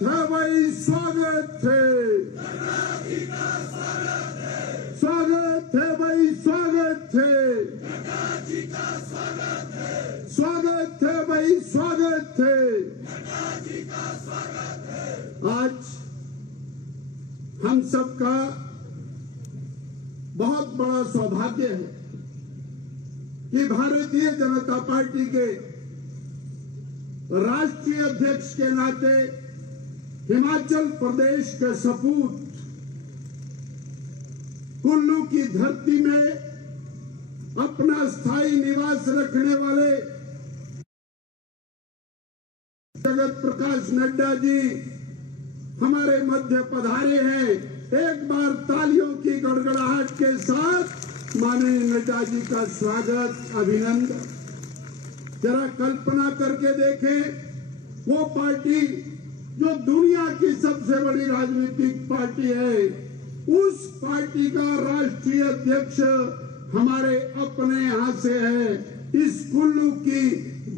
है भाई, स्वागत है, स्वागत है भाई, स्वागत है, स्वागत है भाई, स्वागत है। आज हम सबका बहुत बड़ा सौभाग्य है कि भारतीय जनता पार्टी के राष्ट्रीय अध्यक्ष के नाते हिमाचल प्रदेश के सपूत कुल्लू की धरती में अपना स्थायी निवास रखने वाले जगत प्रकाश नड्डा जी हमारे मध्य पधारे हैं। एक बार तालियों की गड़गड़ाहट के साथ माननीय नड्डा जी का स्वागत, अभिनंदन। जरा कल्पना करके देखें, वो पार्टी जो दुनिया की सबसे बड़ी राजनीतिक पार्टी है, उस पार्टी का राष्ट्रीय अध्यक्ष हमारे अपने यहां से है। इस कुल्लू की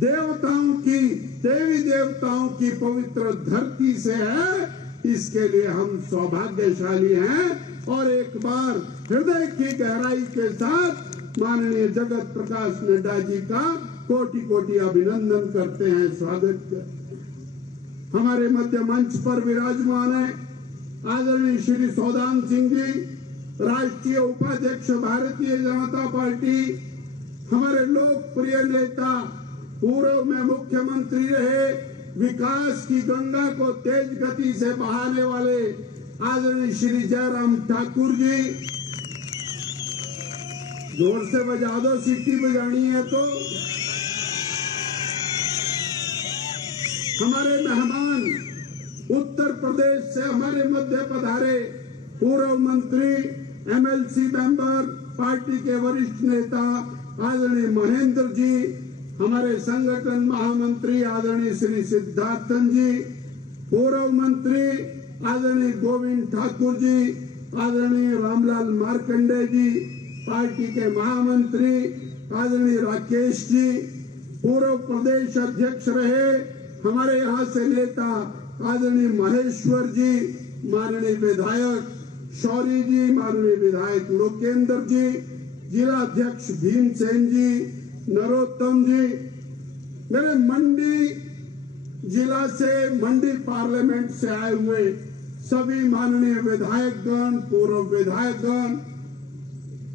देवताओं की, देवी देवताओं की पवित्र धरती से है। इसके लिए हम सौभाग्यशाली हैं और एक बार हृदय की गहराई के साथ माननीय जगत प्रकाश नड्डा जी का कोटि कोटि अभिनंदन करते हैं, स्वागत करते हैं। हमारे मध्य मंच पर विराजमान है आदरणीय श्री सौदान सिंह जी, राष्ट्रीय उपाध्यक्ष भारतीय जनता पार्टी, हमारे लोकप्रिय नेता, पूर्व में मुख्यमंत्री रहे, विकास की गंगा को तेज गति से बहाने वाले आदरणीय श्री जयराम ठाकुर जी। जोर से बजा दो, सीटी बजानी है तो। हमारे मेहमान उत्तर प्रदेश से हमारे मध्य पधारे पूर्व मंत्री, एमएलसी मेंबर, पार्टी के वरिष्ठ नेता आदरणीय महेंद्र जी, हमारे संगठन महामंत्री आदरणीय श्री सिद्धार्थन जी, पूर्व मंत्री आदरणीय गोविंद ठाकुर जी, आदरणीय रामलाल मार्कंडे जी, पार्टी के महामंत्री आदरणीय राकेश जी, पूर्व प्रदेश अध्यक्ष रहे हमारे यहाँ से नेता आदरणीय महेश्वर जी, माननीय विधायक शौरी जी, माननीय विधायक लोकेंद्र जी, जिला अध्यक्ष भीमसेन जी, नरोत्तम जी, मेरे मंडी जिला से, मंडी पार्लियामेंट से आए हुए सभी माननीय विधायकगण, पूर्व विधायकगण,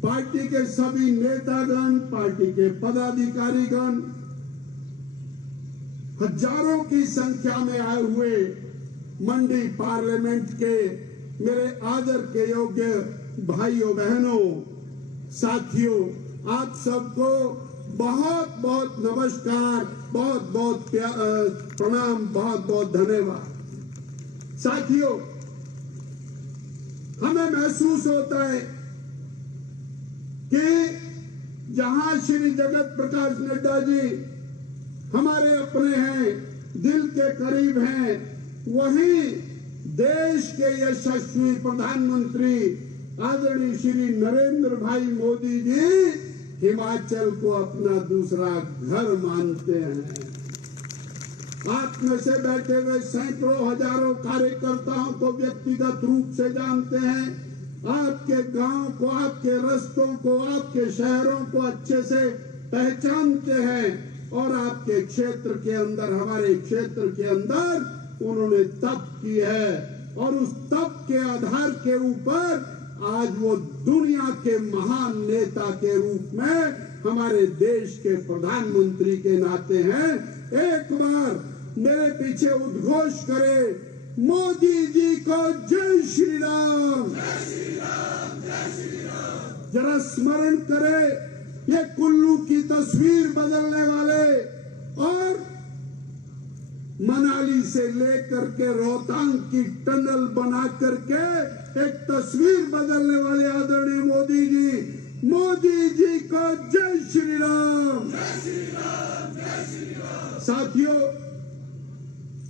पार्टी के सभी नेतागण, पार्टी के पदाधिकारीगण, हजारों की संख्या में आए हुए मंडी पार्लियामेंट के मेरे आदर के योग्य भाइयों बहनों, साथियों, आप सबको बहुत बहुत नमस्कार, बहुत बहुत प्रणाम, बहुत बहुत धन्यवाद। साथियों, हमें महसूस होता है कि जहां श्री जगत प्रकाश नड्डा जी हमारे अपने हैं, दिल के करीब हैं, वहीं देश के यशस्वी प्रधानमंत्री आदरणीय श्री नरेंद्र भाई मोदी जी हिमाचल को अपना दूसरा घर मानते हैं। आप में से बैठे हुए सैकड़ों हजारों कार्यकर्ताओं को व्यक्तिगत रूप से जानते हैं, आपके गांव को, आपके रस्तों को, आपके शहरों को अच्छे से पहचानते हैं और आपके क्षेत्र के अंदर, हमारे क्षेत्र के अंदर उन्होंने तप की है और उस तप के आधार के ऊपर आज वो दुनिया के महान नेता के रूप में हमारे देश के प्रधानमंत्री के नाते हैं। एक बार मेरे पीछे उद्घोष करे, मोदी जी को जय श्री राम, जय श्री राम, जय श्री राम। जरा स्मरण करे, ये कुल्लू की तस्वीर बदलने वाले और मनाली से लेकर के रोहतांग की टनल बना करके एक तस्वीर बदलने वाले आदरणीय मोदी जी को जय श्री राम, जय श्री राम, जय श्री राम। साथियों,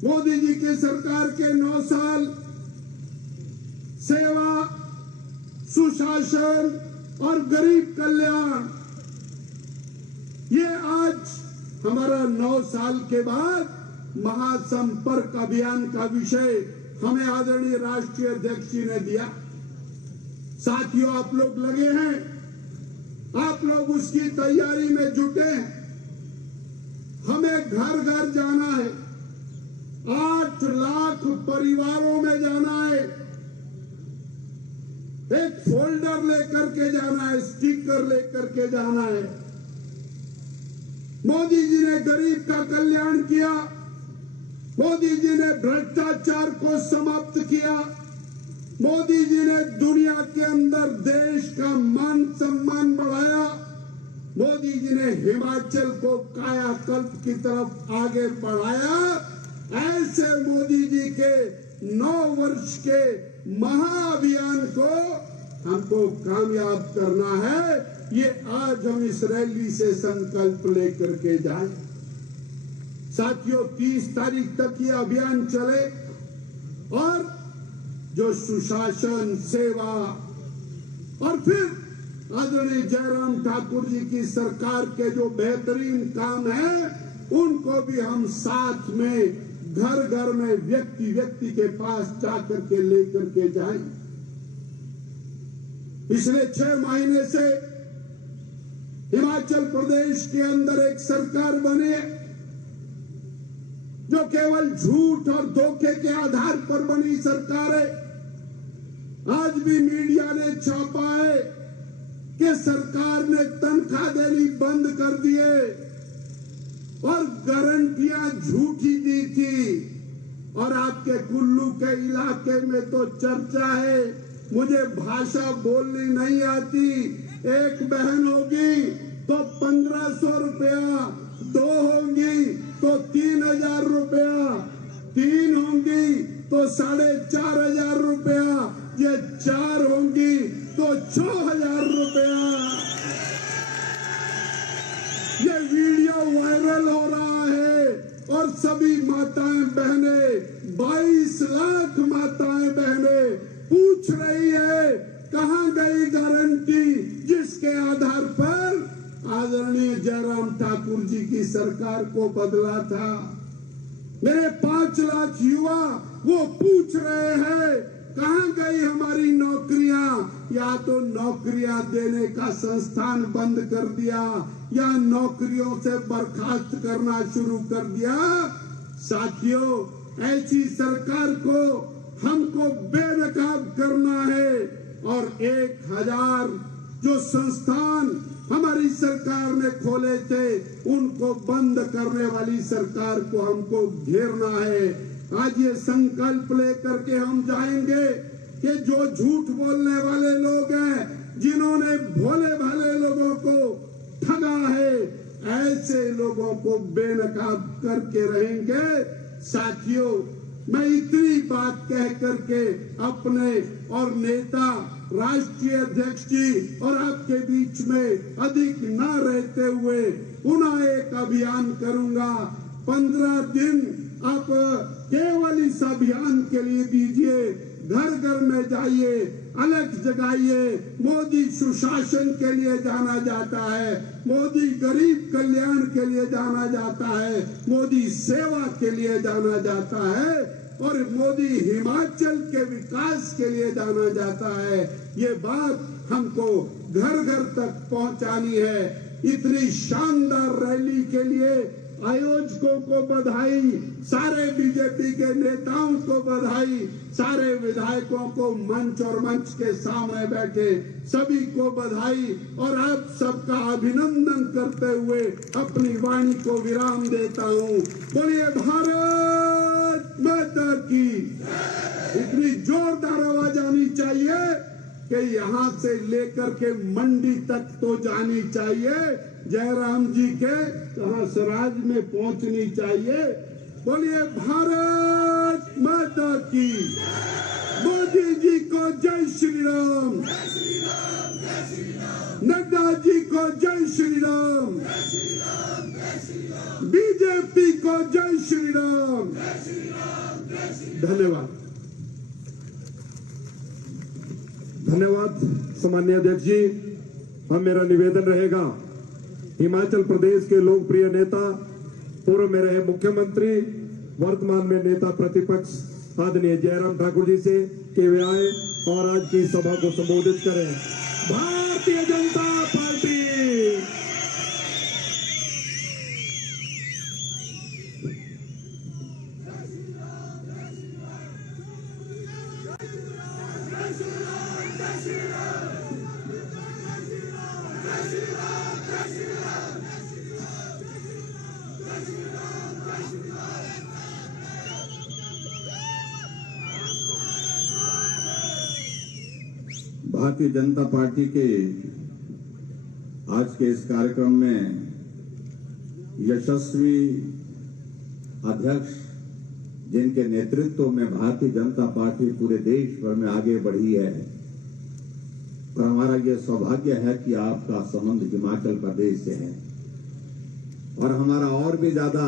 मोदी जी की सरकार के 9 साल सेवा, सुशासन और गरीब कल्याण, ये आज हमारा 9 साल के बाद महासंपर्क अभियान का विषय हमें आदरणीय राष्ट्रीय अध्यक्ष जी ने दिया। साथियों, आप लोग लगे हैं, आप लोग उसकी तैयारी में जुटे हैं। हमें घर घर जाना है, 8 लाख परिवारों में जाना है, एक फोल्डर लेकर के जाना है, स्टिकर लेकर के जाना है। मोदी जी ने गरीब का कल्याण किया, मोदी जी ने भ्रष्टाचार को समाप्त किया, मोदी जी ने दुनिया के अंदर देश का मान सम्मान बढ़ाया, मोदी जी ने हिमाचल को कायाकल्प की तरफ आगे बढ़ाया। ऐसे मोदी जी के 9 वर्ष के महाअभियान को हमको कामयाब करना है। ये आज हम इस रैली से संकल्प लेकर के जाएं। साथियों, 30 तारीख तक ये अभियान चले और जो सुशासन, सेवा और फिर आदरणीय जयराम ठाकुर जी की सरकार के जो बेहतरीन काम है, उनको भी हम साथ में घर घर में व्यक्ति व्यक्ति के पास जाकर के लेकर के जाएं। पिछले 6 महीने से हिमाचल प्रदेश के अंदर एक सरकार बनी है जो केवल झूठ और धोखे के आधार पर बनी सरकार है। आज भी मीडिया ने छापा है कि सरकार ने तनख्वाह देनी बंद कर दिए और गारंटियां झूठी दी थी। और आपके कुल्लू के इलाके में तो चर्चा है, मुझे भाषा बोलनी नहीं आती, एक बहन होगी तो 1500 रुपया, 2 होंगी तो 3000 रुपया, 3 होंगी तो 4500 रुपया, ये 4 होंगी तो 6000 रुपया। ये वीडियो वायरल हो रहा है और सभी माताएं बहनें, 22 लाख माताएं बहनें पूछ रही है कहां गई गारंटी जिसके आधार पर आदरणीय जयराम ठाकुर जी की सरकार को बदला था। मेरे 5 लाख युवा वो पूछ रहे हैं कहां गई हमारी नौकरियां। या तो नौकरियां देने का संस्थान बंद कर दिया या नौकरियों से बर्खास्त करना शुरू कर दिया। साथियों, ऐसी सरकार को हमको बेनकाब करना है और 1000 जो संस्थान हमारी सरकार ने खोले थे उनको बंद करने वाली सरकार को हमको घेरना है। आज ये संकल्प लेकर के हम जाएंगे कि जो झूठ बोलने वाले लोग हैं, जिन्होंने भोले भाले लोगों को ठगा है, ऐसे लोगों को बेनकाब करके रहेंगे। साथियों, मैं इतनी बात कह करके अपने और नेता राष्ट्रीय अध्यक्ष जी और आपके बीच में अधिक न रहते हुए पुनः एक अभियान करूंगा। 15 दिन आप केवल इस अभियान के लिए दीजिए, घर घर में जाइए, अलग जगाइए। मोदी सुशासन के लिए जाना जाता है, मोदी गरीब कल्याण के लिए जाना जाता है, मोदी सेवा के लिए जाना जाता है और मोदी हिमाचल के विकास के लिए जाना जाता है। ये बात हमको घर घर तक पहुंचानी है। इतनी शानदार रैली के लिए आयोजकों को बधाई, सारे बीजेपी के नेताओं को बधाई, सारे विधायकों को मंच और मंच के सामने बैठे सभी को बधाई और आप सबका अभिनंदन करते हुए अपनी वाणी को विराम देता हूँ। बोलिए भारत माता की। इतनी जोरदार आवाज आनी चाहिए कि यहाँ से लेकर के मंडी तक तो जानी चाहिए, जयराम जी के कहा सराज में पहुंचनी चाहिए। बोलिए भारत माता की। मोदी जी को जय श्री राम, नड्डा जी को जय श्री राम, बीजेपी को जय श्री राम। धन्यवाद। धन्यवाद सम्माननीय अध्यक्ष जी। हम मेरा निवेदन रहेगा, हिमाचल प्रदेश के लोकप्रिय नेता, पूर्व में रहे मुख्यमंत्री वर्तमान में नेता प्रतिपक्ष आदरणीय जयराम ठाकुर जी से कि वे आए और आज की सभा को संबोधित करें। भारतीय जनता पार्टी। भारतीय जनता पार्टी के आज के इस कार्यक्रम में यशस्वी अध्यक्ष जिनके नेतृत्व में भारतीय जनता पार्टी पूरे देश भर में आगे बढ़ी है, और हमारा यह सौभाग्य है कि आपका संबंध हिमाचल प्रदेश से है, और हमारा और भी ज्यादा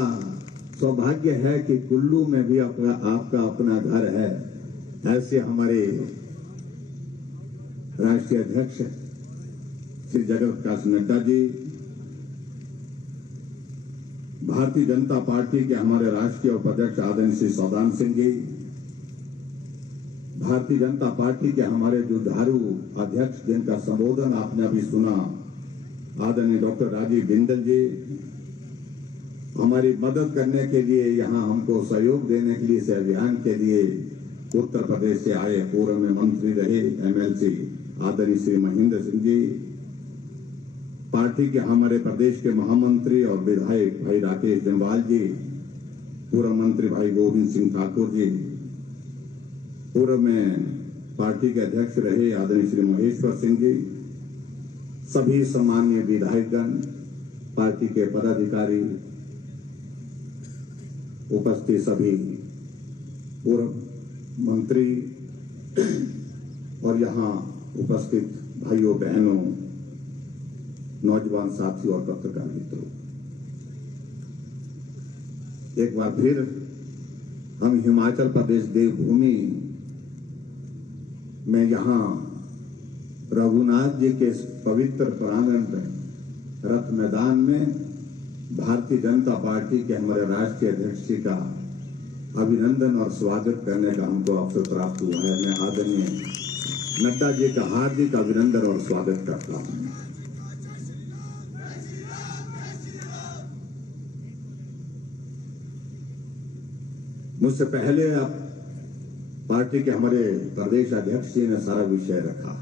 सौभाग्य है कि कुल्लू में भी आपका अपना घर है। ऐसे हमारे राष्ट्रीय अध्यक्ष श्री जगत प्रकाश नड्डा जी, भारतीय जनता पार्टी के हमारे राष्ट्रीय उपाध्यक्ष आदरणीय श्री सौदान सिंह जी, भारतीय जनता पार्टी के हमारे जुझारू अध्यक्ष जिनका संबोधन आपने अभी सुना, आदरणीय डॉक्टर राजीव बिंदल जी, हमारी मदद करने के लिए, यहां हमको सहयोग देने के लिए, इस अभियान के लिए उत्तर प्रदेश से आए, पूर्व में मंत्री रहे एमएलसी आदरणीय श्री महेंद्र सिंह जी, पार्टी के हमारे प्रदेश के महामंत्री और विधायक भाई राकेश जम्वाल जी, पूर्व मंत्री भाई गोविंद सिंह ठाकुर जी, पूर्व में पार्टी के अध्यक्ष रहे आदरणीय श्री महेश्वर सिंह जी, सभी सम्मानीय विधायकगण, पार्टी के पदाधिकारी, उपस्थित सभी पूर्व मंत्री और यहां उपस्थित भाइयों बहनों, नौजवान साथियों और पत्रकार मित्रों, एक बार फिर हम हिमाचल प्रदेश देवभूमि में यहां रघुनाथ जी के पवित्र प्रांगण में, रथ मैदान में भारतीय जनता पार्टी के हमारे राष्ट्रीय अध्यक्ष जी का अभिनंदन और स्वागत करने का हमको अवसर प्राप्त हुआ है। मैं आदरणीय नड्डा जी का हार्दिक अभिनंदन और स्वागत करता हूं। मुझसे पहले अब पार्टी के हमारे प्रदेश अध्यक्ष जी ने सारा विषय रखा।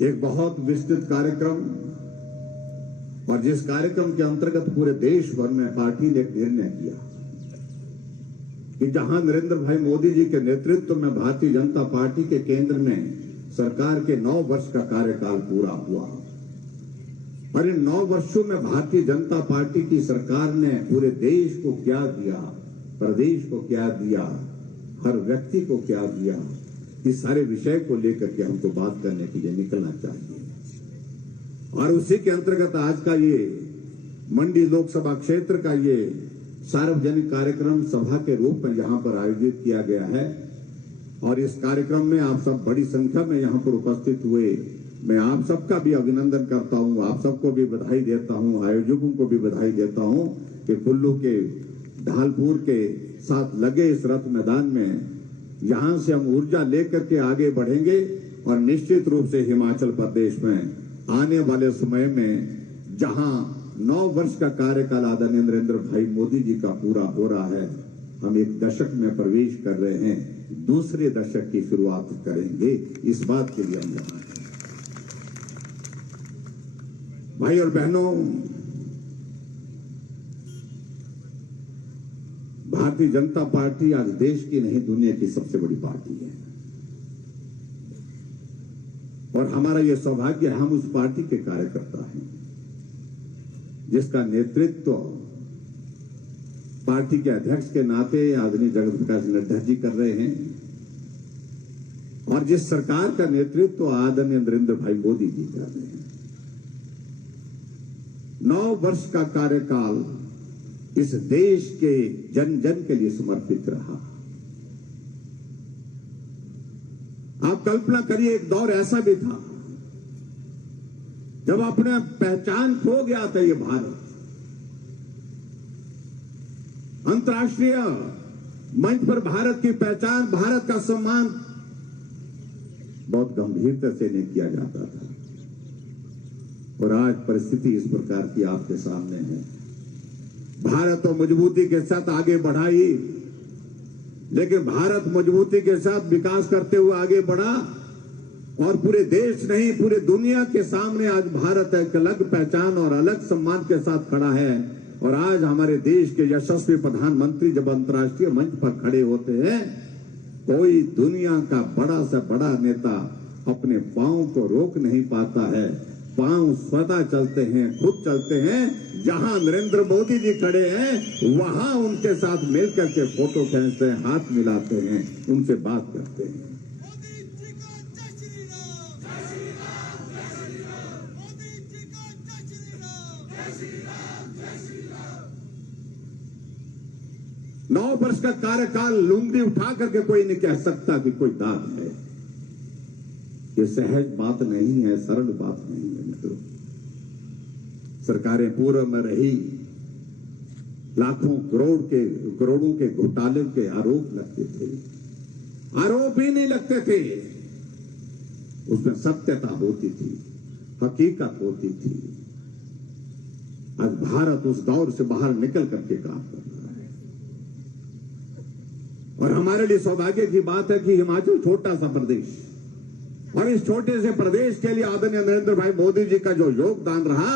एक बहुत विस्तृत कार्यक्रम, और जिस कार्यक्रम के अंतर्गत पूरे देश भर में पार्टी ने निर्णय किया कि जहां नरेंद्र भाई मोदी जी के नेतृत्व में भारतीय जनता पार्टी के केंद्र में सरकार के 9 वर्ष का कार्यकाल पूरा हुआ, और इन 9 वर्षों में भारतीय जनता पार्टी की सरकार ने पूरे देश को क्या दिया, प्रदेश को क्या दिया, हर व्यक्ति को क्या दिया, इस सारे विषय को लेकर के हमको बात करने के लिए निकलना चाहिए। और उसी के अंतर्गत आज का ये मंडी लोकसभा क्षेत्र का ये सार्वजनिक कार्यक्रम सभा के रूप में यहां पर आयोजित किया गया है, और इस कार्यक्रम में आप सब बड़ी संख्या में यहां पर उपस्थित हुए। मैं आप सबका भी अभिनंदन करता हूं, आप सबको भी बधाई देता हूं, आयोजकों को भी बधाई देता हूं कि कुल्लू के ढालपुर के साथ लगे इस रथ मैदान में यहां से हम ऊर्जा लेकर के आगे बढ़ेंगे, और निश्चित रूप से हिमाचल प्रदेश में आने वाले समय में जहां 9 वर्ष का कार्यकाल आदरणीय नरेंद्र भाई मोदी जी का पूरा हो रहा है, हम एक दशक में प्रवेश कर रहे हैं, दूसरे दशक की शुरुआत करेंगे। इस बात के लिए हम यहाँ हैं। भाई और बहनों, भारतीय जनता पार्टी आज देश की नहीं दुनिया की सबसे बड़ी पार्टी है, और हमारा यह सौभाग्य है हम उस पार्टी के कार्यकर्ता हैं जिसका नेतृत्व पार्टी के अध्यक्ष के नाते आदरणीय जगत प्रकाश नड्डा जी कर रहे हैं, और जिस सरकार का नेतृत्व आदरणीय नरेंद्र भाई मोदी जी कर रहे हैं। 9 वर्ष का कार्यकाल इस देश के जन जन के लिए समर्पित रहा। आप कल्पना करिए, एक दौर ऐसा भी था जब अपने पहचान खो गया था ये भारत, अंतर्राष्ट्रीय मंच पर भारत की पहचान, भारत का सम्मान बहुत गंभीरता से नहीं किया जाता था। और आज परिस्थिति इस प्रकार की आपके सामने है। भारत तो मजबूती के साथ आगे बढ़ाई, लेकिन भारत मजबूती के साथ विकास करते हुए आगे बढ़ा और पूरे देश नहीं पूरे दुनिया के सामने आज भारत एक अलग पहचान और अलग सम्मान के साथ खड़ा है। और आज हमारे देश के यशस्वी प्रधानमंत्री जब अंतर्राष्ट्रीय मंच पर खड़े होते हैं, कोई दुनिया का बड़ा से बड़ा नेता अपने पांव को रोक नहीं पाता है। पांव स्वतः चलते हैं, खुद चलते हैं। जहां नरेंद्र मोदी जी खड़े हैं वहां उनके साथ मिलकर के फोटो खींचते हैं, हाथ मिलाते हैं, उनसे बात करते हैं। नौ वर्ष का कार्यकाल लुंगी उठा करके कोई नहीं कह सकता कि कोई दाग है। ये सहज बात नहीं है, सरल बात नहीं है मित्रों। सरकारें पूर्व में रही, लाखों करोड़ों के घोटाले के आरोप लगते थे, आरोप ही नहीं लगते थे, उसमें सत्यता होती थी, हकीकत होती थी। आज भारत उस दौर से बाहर निकल करके काम कर रहा है। और हमारे लिए सौभाग्य की बात है कि हिमाचल छोटा सा प्रदेश, और इस छोटे से प्रदेश के लिए आदरणीय नरेंद्र भाई मोदी जी का जो योगदान रहा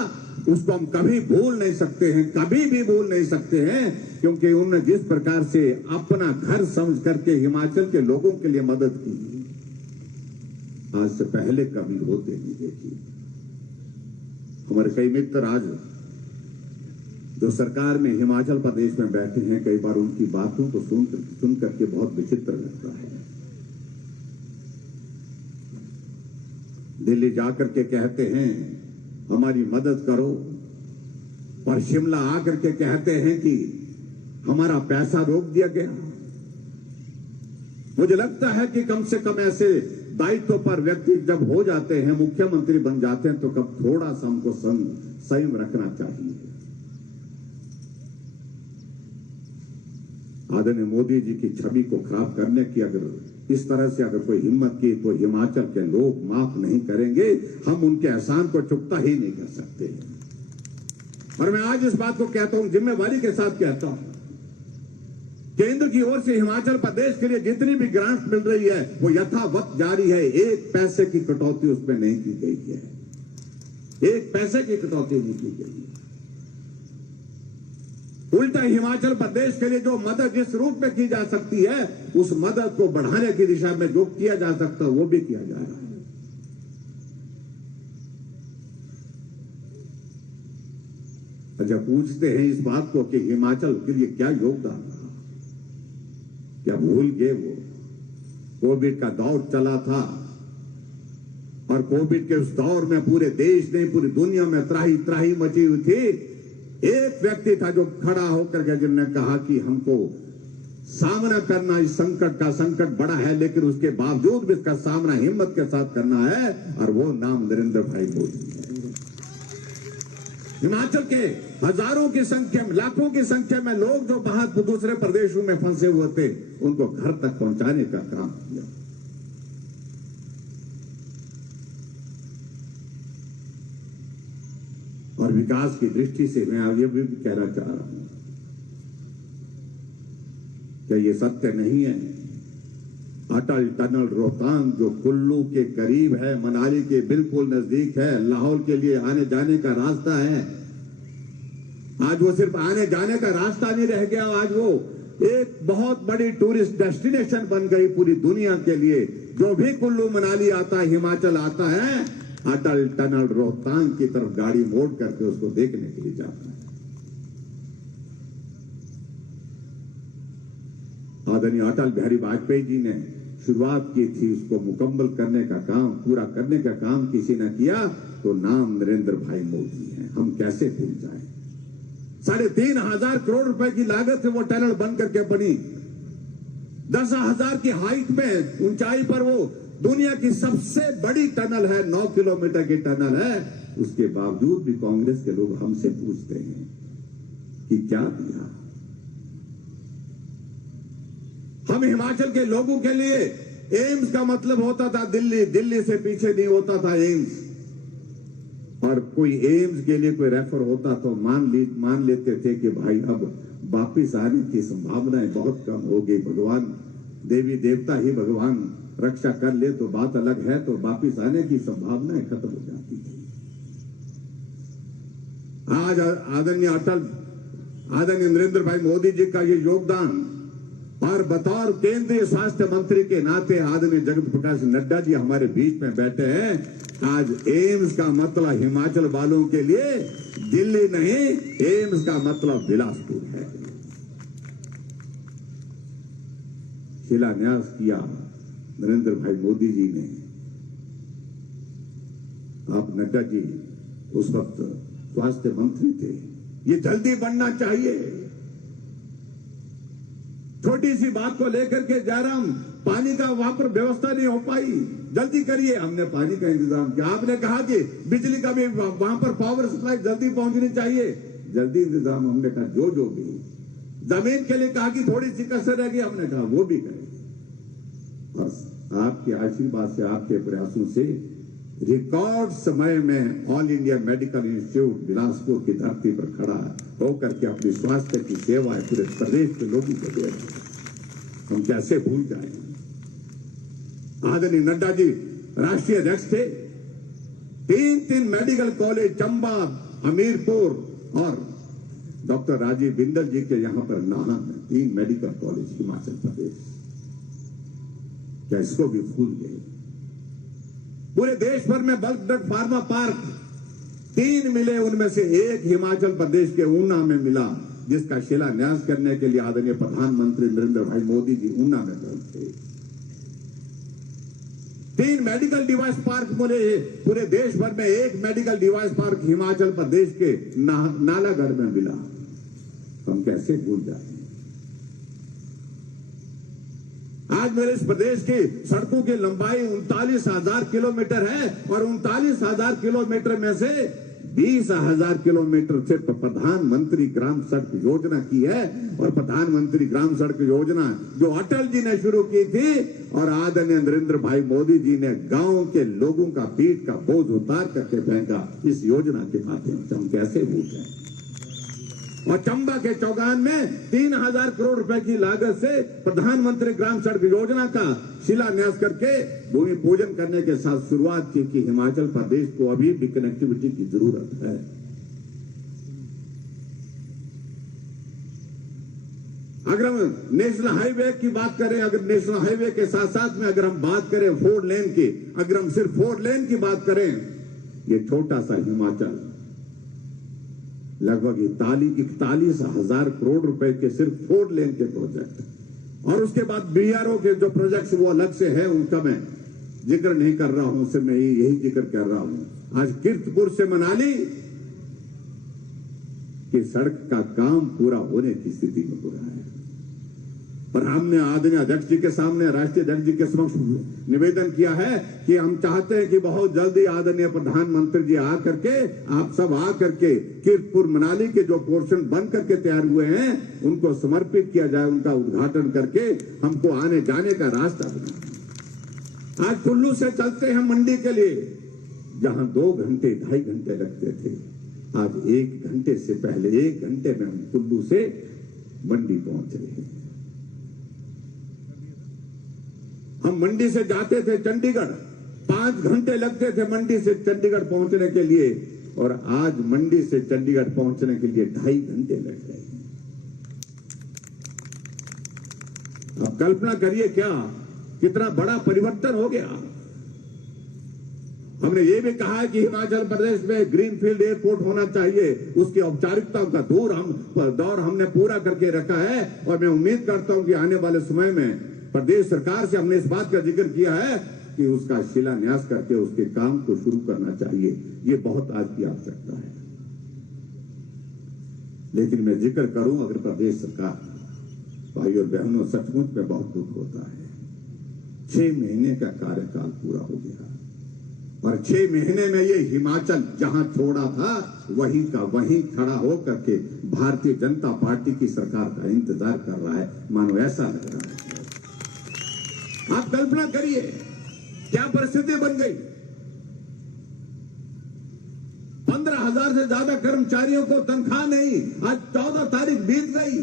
उसको हम कभी भूल नहीं सकते हैं, कभी भी भूल नहीं सकते हैं। क्योंकि उन्होंने जिस प्रकार से अपना घर समझ करके हिमाचल के लोगों के लिए मदद की, आज से पहले कभी होते नहीं देखी। हमारे कई मित्र आज जो सरकार में हिमाचल प्रदेश में बैठे हैं, कई बार उनकी बातों को सुन करके बहुत विचित्र लगता है। दिल्ली जाकर के कहते हैं हमारी मदद करो, और शिमला आकर के कहते हैं कि हमारा पैसा रोक दिया गया। मुझे लगता है कि कम से कम ऐसे दायित्व पर व्यक्ति जब हो जाते हैं, मुख्यमंत्री बन जाते हैं, तो कब थोड़ा सा हमको संयम रखना चाहिए। आदरणीय मोदी जी की छवि को खराब करने की अगर इस तरह से अगर कोई हिम्मत की तो हिमाचल के लोग माफ नहीं करेंगे। हम उनके एहसान को चुकता ही नहीं कर सकते। और मैं आज इस बात को कहता हूं, जिम्मेवारी के साथ कहता हूं, केंद्र की ओर से हिमाचल प्रदेश के लिए जितनी भी ग्रांट मिल रही है वो यथावत जारी है। एक पैसे की कटौती उसमें नहीं की गई है, एक पैसे की कटौती नहीं की गई है। उल्टा हिमाचल प्रदेश के लिए जो मदद जिस रूप में की जा सकती है, उस मदद को बढ़ाने की दिशा में जो किया जा सकता है वो भी किया जा रहा है। अच्छा, पूछते हैं इस बात को कि हिमाचल के लिए क्या योगदान रहा, क्या भूल गए वो? कोविड का दौर चला था और कोविड के उस दौर में पूरे देश नहीं पूरी दुनिया में त्राही त्राही मची हुई थी। एक व्यक्ति था जो खड़ा होकर के जिन्होंने कहा कि हमको सामना करना इस संकट का, संकट बड़ा है लेकिन उसके बावजूद भी इसका सामना हिम्मत के साथ करना है, और वो नाम नरेंद्र भाई मोदी है। हिमाचल के हजारों की संख्या में, लाखों की संख्या में लोग जो बाहर दूसरे प्रदेशों में फंसे हुए थे, उनको घर तक पहुंचाने का काम किया। और विकास की दृष्टि से मैं ये भी कहना चाह रहा हूं, क्या ये सत्य नहीं है? अटल टनल रोहतांग जो कुल्लू के करीब है, मनाली के बिल्कुल नजदीक है, लाहौल के लिए आने जाने का रास्ता है, आज वो सिर्फ आने जाने का रास्ता नहीं रह गया, आज वो एक बहुत बड़ी टूरिस्ट डेस्टिनेशन बन गई पूरी दुनिया के लिए। जो भी कुल्लू मनाली आता है, हिमाचल आता है, अटल टनल रोहतांग की तरफ गाड़ी मोड़ करके उसको देखने के लिए जाता है। आदरणीय अटल बिहारी वाजपेयी जी ने शुरुआत की थी, उसको मुकम्मल करने का काम, पूरा करने का काम किसी ने किया तो नाम नरेंद्र भाई मोदी है। हम कैसे भूल जाएं? 3,500 करोड़ रुपए की लागत से वो टनल बन करके बनी। 10,000 की हाइट में, ऊंचाई पर वो दुनिया की सबसे बड़ी टनल है, 9 किलोमीटर की टनल है। उसके बावजूद भी कांग्रेस के लोग हमसे पूछते हैं कि क्या दिया, हम हिमाचल के लोगों के लिए एम्स का मतलब होता था दिल्ली, दिल्ली से पीछे नहीं होता था एम्स। और कोई एम्स के लिए कोई रेफर होता तो मान लेते थे कि भाई अब वापिस आने की संभावनाएं बहुत कम हो गई, भगवान देवी देवता ही भगवान रक्षा कर ले तो बात अलग है, तो वापिस आने की संभावनाएं खत्म हो जाती थी। आज आदरणीय नरेंद्र भाई मोदी जी का ये योगदान, और बतौर केंद्रीय स्वास्थ्य मंत्री के नाते आदरणीय जगत प्रकाश नड्डा जी हमारे बीच में बैठे हैं। आज एम्स का मतलब हिमाचल वालों के लिए दिल्ली नहीं, एम्स का मतलब बिलासपुर है। शिलान्यास किया नरेंद्र भाई मोदी जी ने। आप नड्डा जी उस वक्त स्वास्थ्य मंत्री थे। ये जल्दी बनना चाहिए। छोटी सी बात को लेकर के जयराम, पानी का वहां पर व्यवस्था नहीं हो पाई, जल्दी करिए। हमने पानी का इंतजाम किया। आपने कहा कि बिजली का भी वहां पर पावर सप्लाई जल्दी पहुंचनी चाहिए, जल्दी इंतजाम। हमने कहा जो भी। जमीन के लिए कहा कि थोड़ी सी कसर रह गई, हमने कहा वो भी करें। बस आपके आशीर्वाद से, आपके प्रयासों से रिकॉर्ड समय में all India medical institute Bilaspur की धरती पर खड़ा होकर के अपनी स्वास्थ्य की सेवाएं पूरे प्रदेश के लोगों को दे रहे हैं। हम कैसे भूल जाएं। आदरणीय नड्डा जी राष्ट्रीय अध्यक्ष थे। 3 मेडिकल कॉलेज चंबा, हमीरपुर और डॉक्टर राजीव बिंदल जी के यहां पर नाहन में 3 मेडिकल कॉलेज हिमाचल प्रदेश। क्या इसको भी भूल गए? पूरे देश भर में बल्क ड्रग फार्मा पार्क 3 मिले, उनमें से एक हिमाचल प्रदेश के ऊना में मिला, जिसका शिलान्यास करने के लिए आदरणीय प्रधानमंत्री नरेंद्र भाई मोदी जी ऊना में पहुंचे। 3 मेडिकल डिवाइस पार्क मिले पूरे देश भर में, एक medical device park Himachal Pradesh के नालागढ़ में मिला। हम कैसे भूल जाए? आज मेरे इस प्रदेश की सड़कों की लंबाई 39,000 किलोमीटर है, और 39,000 किलोमीटर में से 20,000 किलोमीटर सिर्फ प्रधानमंत्री ग्राम सड़क योजना की है। और प्रधानमंत्री ग्राम सड़क योजना जो अटल जी ने शुरू की थी और आदरणीय नरेंद्र भाई मोदी जी ने गांव के लोगों का पीठ का बोझ उतार करके फेंका, इस योजना के माध्यम से हम कैसे भूल जाए? और चंबा के चौगान में 3,000 करोड़ रुपए की लागत से प्रधानमंत्री ग्राम सड़क योजना का शिलान्यास करके भूमि पूजन करने के साथ शुरुआत की कि हिमाचल प्रदेश को अभी भी कनेक्टिविटी की जरूरत है। अगर हम नेशनल हाईवे की बात करें, अगर नेशनल हाईवे के साथ साथ में अगर हम बात करें 4 लेन की, अगर हम सिर्फ 4 लेन की बात करें, ये छोटा सा हिमाचल लगभग 41,000 करोड़ रुपए के सिर्फ 4 लेन के प्रोजेक्ट, और उसके बाद बीआरओ के जो प्रोजेक्ट्स वो अलग से है, उनका मैं जिक्र नहीं कर रहा हूं, उससे मैं यही जिक्र कर रहा हूं। आज कीर्तपुर से मनाली की सड़क का काम पूरा होने की स्थिति में हो रहा है, पर हमने आदरणीय अध्यक्ष जी के सामने, राष्ट्रीय अध्यक्ष जी के समक्ष निवेदन किया है कि हम चाहते हैं कि बहुत जल्दी आदरणीय प्रधानमंत्री जी आकर के, आप सब आकर के कीर्तपुर मनाली के जो पोर्शन बन करके तैयार हुए हैं उनको समर्पित किया जाए, उनका उद्घाटन करके हमको आने जाने का रास्ता बना। आज कुल्लू से चलते हैं मंडी के लिए, जहां 2 घंटे 2.5 घंटे लगते थे, आज 1 घंटे से पहले 1 घंटे में हम कुल्लू से मंडी पहुंच रहे हैं। हम मंडी से जाते थे चंडीगढ़, 5 घंटे लगते थे मंडी से चंडीगढ़ पहुंचने के लिए, और आज मंडी से चंडीगढ़ पहुंचने के लिए 2.5 घंटे लग गए। अब कल्पना करिए क्या कितना बड़ा परिवर्तन हो गया। हमने ये भी कहा है कि हिमाचल प्रदेश में ग्रीनफील्ड एयरपोर्ट होना चाहिए, उसकी औपचारिकताओं का दौर हमने पूरा करके रखा है, और मैं उम्मीद करता हूं कि आने वाले समय में प्रदेश सरकार से हमने इस बात का जिक्र किया है कि उसका शिलान्यास करके उसके काम को शुरू करना चाहिए। ये बहुत आज की आवश्यकता है। लेकिन मैं जिक्र करूं, अगर प्रदेश सरकार, भाई और बहनों, सचमुच में बहुत दुख होता है। 6 महीने का कार्यकाल पूरा हो गया, और 6 महीने में ये हिमाचल जहां छोड़ा था वहीं का वहीं खड़ा होकर के भारतीय जनता पार्टी की सरकार का इंतजार कर रहा है, मानो ऐसा लग रहा है। आप कल्पना करिए क्या परिस्थिति बन गई। 15,000 से ज्यादा कर्मचारियों को तनख्वाह नहीं। आज 14 तारीख बीत गई।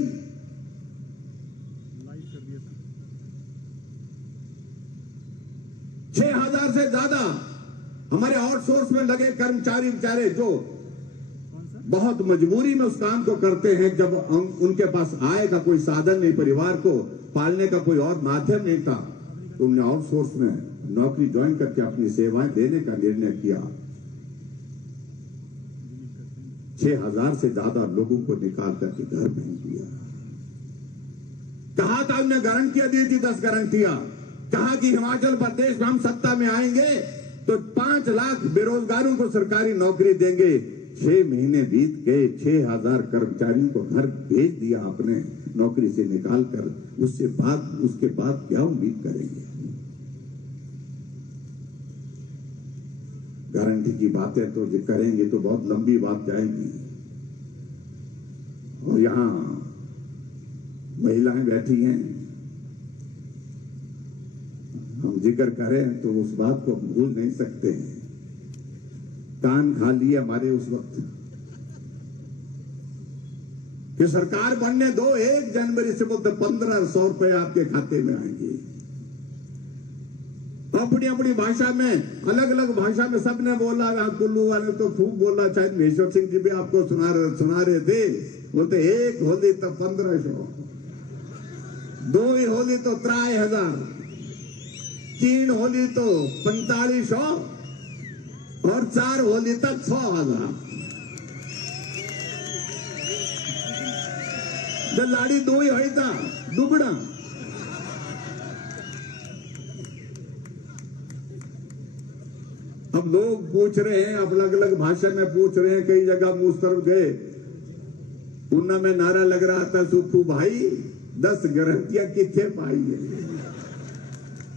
6,000 से ज्यादा हमारे आउटसोर्स में लगे कर्मचारी बेचारे जो बहुत मजबूरी में उस काम को करते हैं, जब उनके पास आय का कोई साधन नहीं, परिवार को पालने का कोई और माध्यम नहीं था, तो उन्होंने आउटसोर्स में नौकरी ज्वाइन करके अपनी सेवाएं देने का निर्णय किया। 6,000 से ज्यादा लोगों को निकाल करके घर भेज दिया। कहा था हमने गारंटियां दी थी, 10 गारंटियां। कहा कि हिमाचल प्रदेश में हम सत्ता में आएंगे तो 5 लाख बेरोजगारों को सरकारी नौकरी देंगे। 6 महीने बीत गए, 6,000 कर्मचारियों को घर भेज दिया आपने नौकरी से निकालकर। उसके बाद क्या उम्मीद करेंगे? गारंटी की बातें तो जो करेंगे तो बहुत लंबी बात जाएगी। और यहां महिलाएं बैठी हैं, हम जिक्र करें तो उस बात को भूल नहीं सकते हैं। कान खा लिए हमारे उस वक्त कि सरकार बनने दो, 1 जनवरी से बोलते 1,500 रुपए आपके खाते में आएंगे। अपनी अपनी भाषा में, अलग अलग भाषा में सबने बोला। कुल्लू वाले तो खूब बोला, शायद महेश्वर सिंह जी भी आपको सुना रहे थे। बोलते 1 होली तो 1,500, 2 होली तो 3,000, 3 होली तो 4,500 और 4 होली तक 6,000। लाड़ी 2 ही हुई था, दुगड़ा। अब लोग पूछ रहे हैं, अलग अलग भाषा में पूछ रहे हैं। कई जगह मुंह तरफ गए, ऊना में नारा लग रहा था, सुखू भाई 10 गारंटियां किथे पाई है।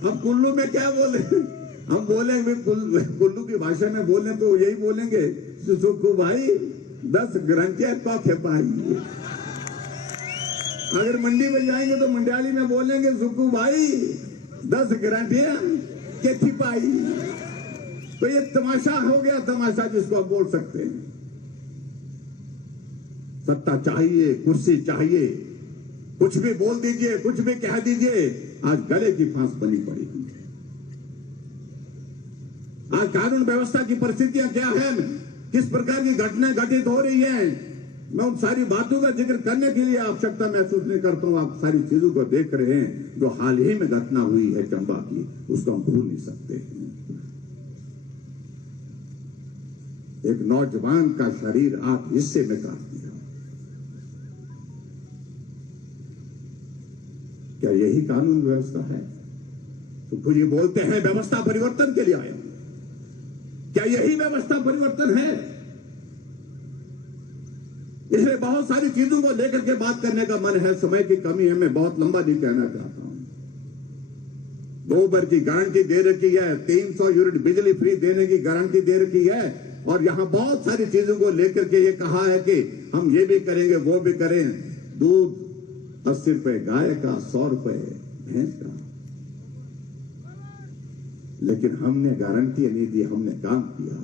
अब कुल्लू में क्या बोले? हम बोलेंगे कुल्लू की भाषा में बोले तो यही बोलेंगे, सुखू भाई 10 गारंटियां किथे पाई। अगर मंडी में जाएंगे तो मंडियाली में बोलेंगे, सुखू भाई 10 गारंटियां किथे पाई। तो ये तमाशा हो गया, तमाशा जिसको आप बोल सकते हैं। सत्ता चाहिए, कुर्सी चाहिए, कुछ भी बोल दीजिए, कुछ भी कह दीजिए। आज गले की फांस बनी पड़ी। आज कानून व्यवस्था की परिस्थितियां क्या है, किस प्रकार की घटनाएं घटित हो रही हैं, मैं उन सारी बातों का जिक्र करने के लिए आवश्यकता महसूस नहीं करता हूं। आप सारी चीजों को देख रहे हैं। जो हाल ही में घटना हुई है चंबा की, उसको हम भूल नहीं सकते। एक नौजवान का शरीर 8 हिस्से में काट दिया। क्या यही कानून व्यवस्था है? तो कुछ ये बोलते हैं व्यवस्था परिवर्तन के लिए आए। क्या यही व्यवस्था परिवर्तन है? इसलिए बहुत सारी चीजों को लेकर के बात करने का मन है। समय की कमी है, मैं बहुत लंबा नहीं कहना चाहता हूं। गोबर की गारंटी दे रखी है, 300 यूनिट बिजली फ्री देने की गारंटी दे रखी है। और यहां बहुत सारी चीजों को लेकर के ये कहा है कि हम ये भी करेंगे, वो भी करें। दूध 80 रुपए गाय का, 100 रुपए भैंस का। लेकिन हमने गारंटी नहीं दी, हमने काम किया।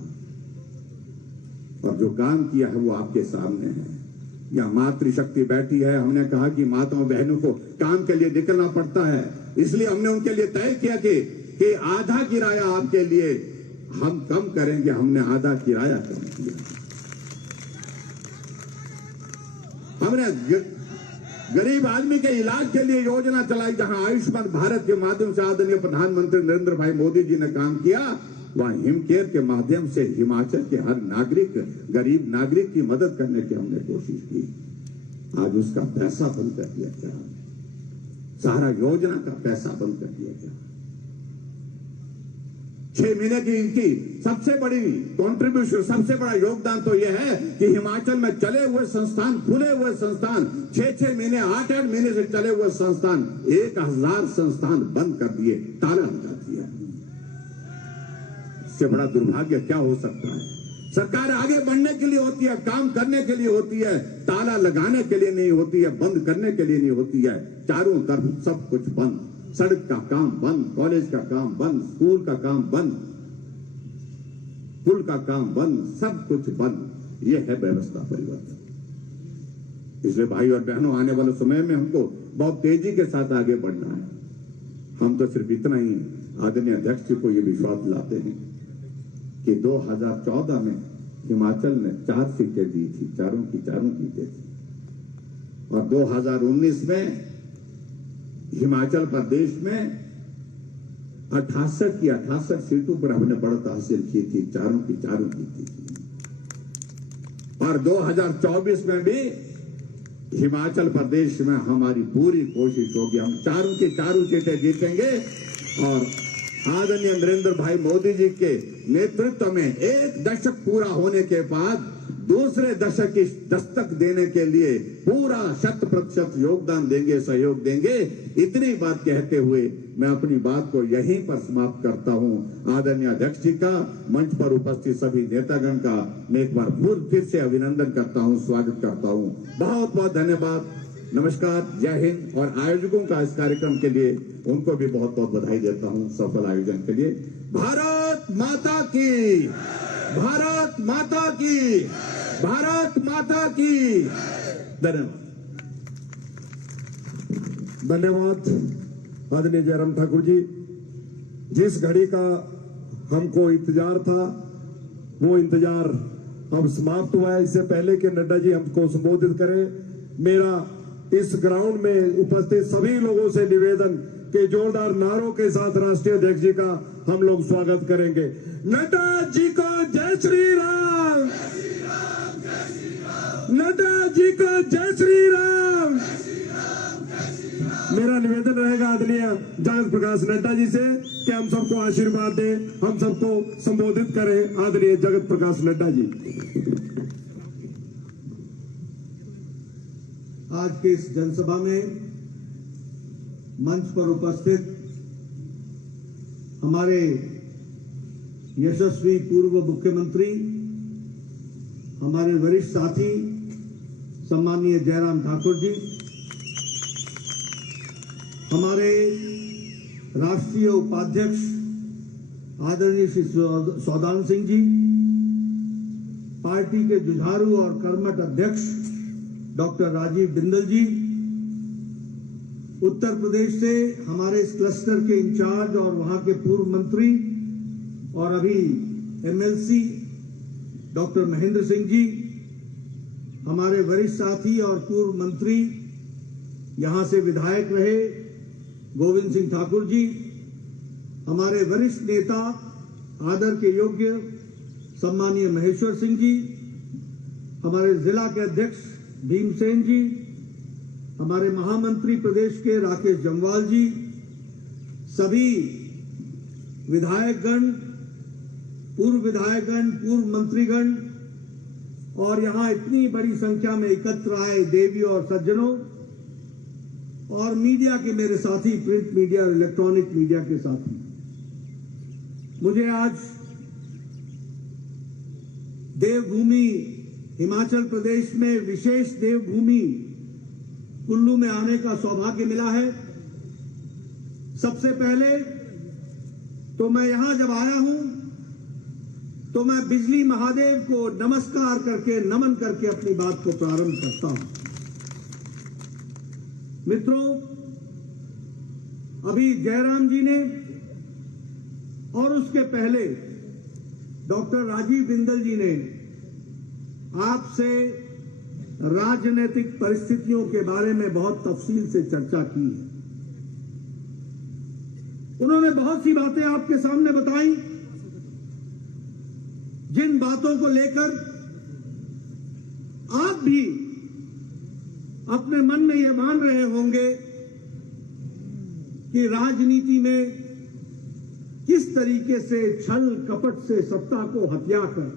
और जो काम किया है वो आपके सामने है। यहाँ मातृशक्ति बैठी है। हमने कहा कि माताओं बहनों को काम के लिए निकलना पड़ता है, इसलिए हमने उनके लिए तय किया कि आधा किराया आपके लिए हम कम करेंगे। हमने आधा किराया कम किया। हमने गरीब आदमी के इलाज के लिए योजना चलाई, जहां आयुष्मान भारत के माध्यम से आदरणीय प्रधानमंत्री नरेंद्र भाई मोदी जी ने काम किया। वहां हिम केयर के माध्यम से हिमाचल के हर नागरिक, गरीब नागरिक की मदद करने की हमने कोशिश की। आज उसका पैसा बंद कर दिया गया, सारा योजना का पैसा बंद कर दिया गया। 6 महीने की इनकी सबसे बड़ी कंट्रीब्यूशन, सबसे बड़ा योगदान तो यह है कि हिमाचल में चले हुए संस्थान, खुले हुए संस्थान, 6-6 महीने, 8-8 महीने से चले हुए संस्थान, 1000 संस्थान बंद कर दिए, ताला लगा दिया। इससे बड़ा दुर्भाग्य क्या हो सकता है? सरकार आगे बढ़ने के लिए होती है, काम करने के लिए होती है, ताला लगाने के लिए नहीं होती है, बंद करने के लिए नहीं होती है। चारों तरफ सब कुछ बंद, सड़क का काम बंद, कॉलेज का काम बंद, स्कूल का काम बंद, पुल का काम बंद, सब कुछ बंद। यह है व्यवस्था परिवर्तन। इसलिए भाई और बहनों, आने वाले समय में हमको बहुत तेजी के साथ आगे बढ़ना है। हम तो सिर्फ इतना ही आदरणीय अध्यक्ष जी को यह विश्वास दिलाते हैं कि 2014 में हिमाचल ने 4 सीटें दी थी, चारों की जीते थी, और 2019 में हिमाचल प्रदेश में 68 की 68 सीटों पर हमने बढ़त हासिल की थी, चारों की जीती थी। और 2024 में भी हिमाचल प्रदेश में हमारी पूरी कोशिश होगी, हम चारों की सीटें जीतेंगे। और आदरणीय नरेंद्र भाई मोदी जी के नेतृत्व में 1 दशक पूरा होने के बाद दूसरे दशक की दस्तक देने के लिए पूरा 100% योगदान देंगे, सहयोग देंगे। इतनी बात कहते हुए मैं अपनी बात को यहीं पर समाप्त करता हूं। आदरणीय अध्यक्ष जी का, मंच पर उपस्थित सभी नेतागण का मैं एक बार फिर से अभिनंदन करता हूं, स्वागत करता हूं। बहुत बहुत धन्यवाद, नमस्कार, जय हिंद। और आयोजकों का इस कार्यक्रम के लिए उनको भी बहुत बहुत बधाई देता हूं सफल आयोजन के लिए। भारत माता की, भारत माता की, भारत माता की। धन्यवाद। धन्यवाद आदरणीय जयराम ठाकुर जी। जिस घड़ी का हमको इंतजार था वो इंतजार अब समाप्त हुआ है। इससे पहले कि नड्डा जी हमको संबोधित करें, मेरा इस ग्राउंड में उपस्थित सभी लोगों से निवेदन कि जोरदार नारों के साथ राष्ट्रीय अध्यक्ष जी का हम लोग स्वागत करेंगे। नड्डा जी को जय श्री राम, नड्डा जी को जय श्री राम। मेरा निवेदन रहेगा आदरणीय जगत प्रकाश नड्डा जी से कि हम सबको आशीर्वाद दें, हम सबको संबोधित करें। आदरणीय जगत प्रकाश नड्डा जी। आज के इस जनसभा में मंच पर उपस्थित हमारे यशस्वी पूर्व मुख्यमंत्री, हमारे वरिष्ठ साथी सम्माननीय जयराम ठाकुर जी, हमारे राष्ट्रीय उपाध्यक्ष आदरणीय श्री सौदान सिंह जी, पार्टी के जुझारू और कर्मठ अध्यक्ष डॉक्टर राजीव बिंदल जी, उत्तर प्रदेश से हमारे इस क्लस्टर के इंचार्ज और वहां के पूर्व मंत्री और अभी एमएलसी डॉक्टर महेंद्र सिंह जी, हमारे वरिष्ठ साथी और पूर्व मंत्री, यहां से विधायक रहे गोविंद सिंह ठाकुर जी, हमारे वरिष्ठ नेता आदर के योग्य सम्मानीय महेश्वर सिंह जी, हमारे जिला के अध्यक्ष भीमसेन जी, हमारे महामंत्री प्रदेश के राकेश जम्वाल जी, सभी विधायकगण, पूर्व विधायकगण, पूर्व मंत्रीगण और यहां इतनी बड़ी संख्या में एकत्र आए देवी और सज्जनों, और मीडिया के मेरे साथी, प्रिंट मीडिया और इलेक्ट्रॉनिक मीडिया के साथी, मुझे आज देवभूमि हिमाचल प्रदेश में, विशेष देवभूमि कुल्लू में आने का सौभाग्य मिला है। सबसे पहले तो मैं यहां जब आया हूं तो मैं बिजली महादेव को नमस्कार करके, नमन करके अपनी बात को प्रारंभ करता हूं। मित्रों, अभी जयराम जी ने और उसके पहले डॉक्टर राजीव बिंदल जी ने आपसे राजनीतिक परिस्थितियों के बारे में बहुत तफसील से चर्चा की है। उन्होंने बहुत सी बातें आपके सामने बताई, जिन बातों को लेकर आप भी अपने मन में यह मान रहे होंगे कि राजनीति में किस तरीके से छल कपट से सत्ता को हथियाकर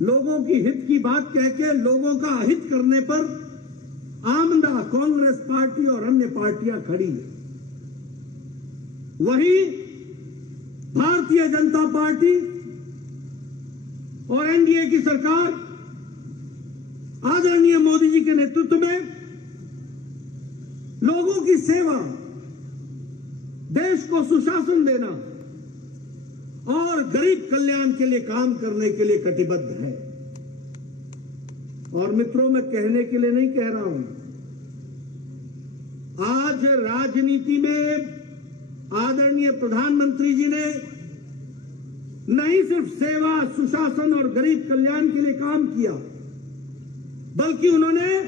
लोगों की हित की बात कह के लोगों का अहित करने पर आमदा कांग्रेस पार्टी और अन्य पार्टियां खड़ी है। वहीं भारतीय जनता पार्टी और एनडीए की सरकार आदरणीय मोदी जी के नेतृत्व में लोगों की सेवा, देश को सुशासन देना और गरीब कल्याण के लिए काम करने के लिए कटिबद्ध है। और मित्रों, मैं कहने के लिए नहीं कह रहा हूं, आज राजनीति में आदरणीय प्रधानमंत्री जी ने नहीं सिर्फ सेवा, सुशासन और गरीब कल्याण के लिए काम किया, बल्कि उन्होंने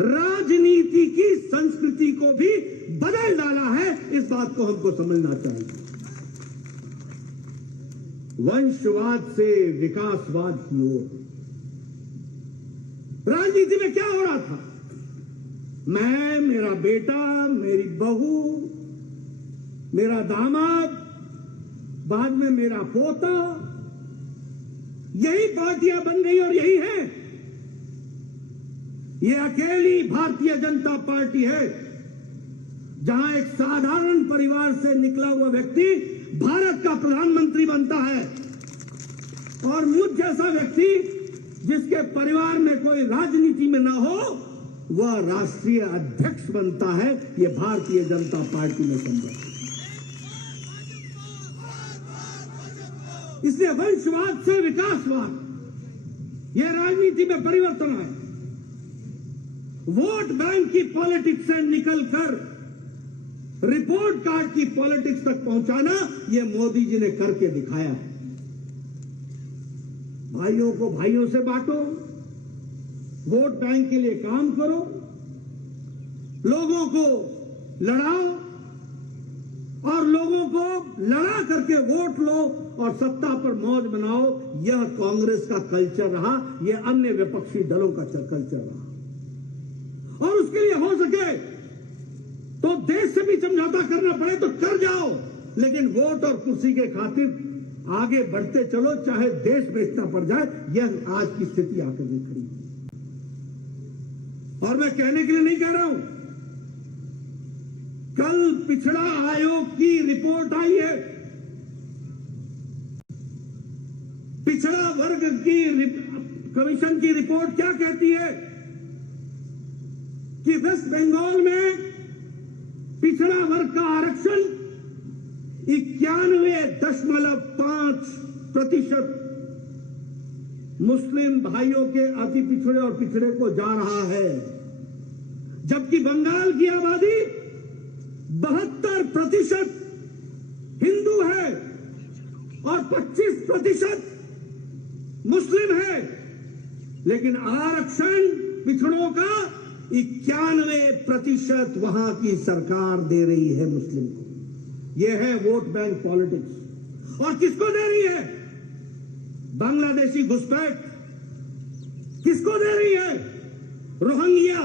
राजनीति की संस्कृति को भी बदल डाला है। इस बात को हमको समझना चाहिए। वंशवाद से विकासवाद की ओर राजनीति में क्या हो रहा था? मैं, मेरा बेटा, मेरी बहू, मेरा दामाद, बाद में मेरा पोता, यही पार्टियां बन गई और यही है। ये अकेली भारतीय जनता पार्टी है जहां एक साधारण परिवार से निकला हुआ व्यक्ति भारत का प्रधानमंत्री बनता है। और मुझ जैसा व्यक्ति जिसके परिवार में कोई राजनीति में ना हो, वह राष्ट्रीय अध्यक्ष बनता है। यह भारतीय जनता पार्टी में संभव है। इसलिए वंशवाद से विकासवाद, यह राजनीति में परिवर्तन है। वोट बैंक की पॉलिटिक्स से निकलकर रिपोर्ट कार्ड की पॉलिटिक्स तक पहुंचाना, यह मोदी जी ने करके दिखाया है। भाइयों को भाइयों से बांटो, वोट बैंक के लिए काम करो, लोगों को लड़ाओ और लोगों को लड़ा करके वोट लो और सत्ता पर मौज बनाओ। यह कांग्रेस का कल्चर रहा, यह अन्य विपक्षी दलों का कल्चर रहा। और उसके लिए हो सके तो देश से भी समझौता करना पड़े तो कर जाओ, लेकिन वोट और कुर्सी के खातिर आगे बढ़ते चलो, चाहे देश बेचना पड़ जाए। यह आज की स्थिति आकर नहीं खड़ी। और मैं कहने के लिए नहीं कह रहा हूं, कल पिछड़ा आयोग की रिपोर्ट आई है। पिछड़ा वर्ग की कमीशन की रिपोर्ट क्या कहती है कि वेस्ट बंगाल में पिछड़ा वर्ग का आरक्षण 91.5% मुस्लिम भाइयों के अति पिछड़े और पिछड़े को जा रहा है, जबकि बंगाल की आबादी 72% हिंदू है और 25% मुस्लिम है। लेकिन आरक्षण पिछड़ों का 91% वहां की सरकार दे रही है मुस्लिम को। यह है वोट बैंक पॉलिटिक्स। और किसको दे रही है? बांग्लादेशी घुसपैठ किसको दे रही है? रोहिंग्या।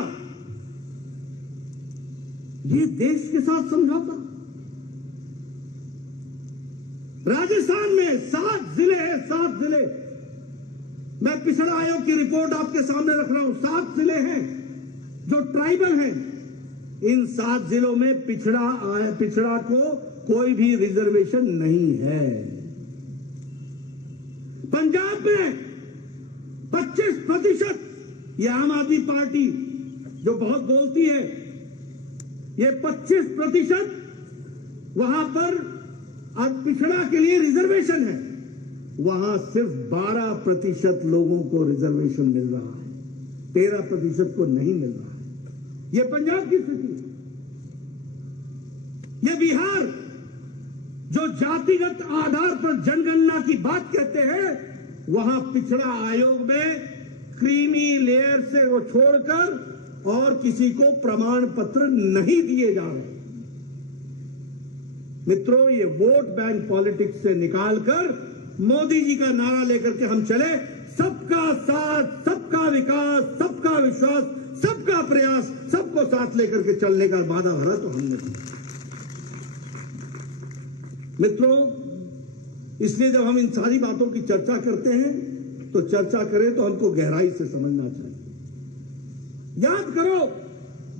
ये देश के साथ समझौता। राजस्थान में 7 जिले हैं, 7 जिले। मैं पिछड़ा आयोग की रिपोर्ट आपके सामने रख रहा हूं। 7 जिले हैं जो ट्राइबल हैं। इन 7 जिलों में पिछड़ा को कोई भी रिजर्वेशन नहीं है। पंजाब में 25%, ये आम आदमी पार्टी जो बहुत बोलती है, ये 25% वहां पर पिछड़ा के लिए रिजर्वेशन है। वहां सिर्फ 12% लोगों को रिजर्वेशन मिल रहा है, 13% को नहीं मिल रहा है। यह पंजाब की स्थिति है। यह बिहार जो जातिगत आधार पर जनगणना की बात कहते हैं, वहां पिछड़ा आयोग में क्रीमी लेयर से वो छोड़कर और किसी को प्रमाण पत्र नहीं दिए जा रहे। मित्रों, ये वोट बैंक पॉलिटिक्स से निकालकर मोदी जी का नारा लेकर के हम चले, सबका साथ, सबका विकास, सबका विश्वास, सबका प्रयास, सबको साथ लेकर के चलने का वादा भरा तो हमने किया। मित्रों, इसलिए जब हम इन सारी बातों की चर्चा करते हैं तो चर्चा करें तो हमको गहराई से समझना चाहिए। याद करो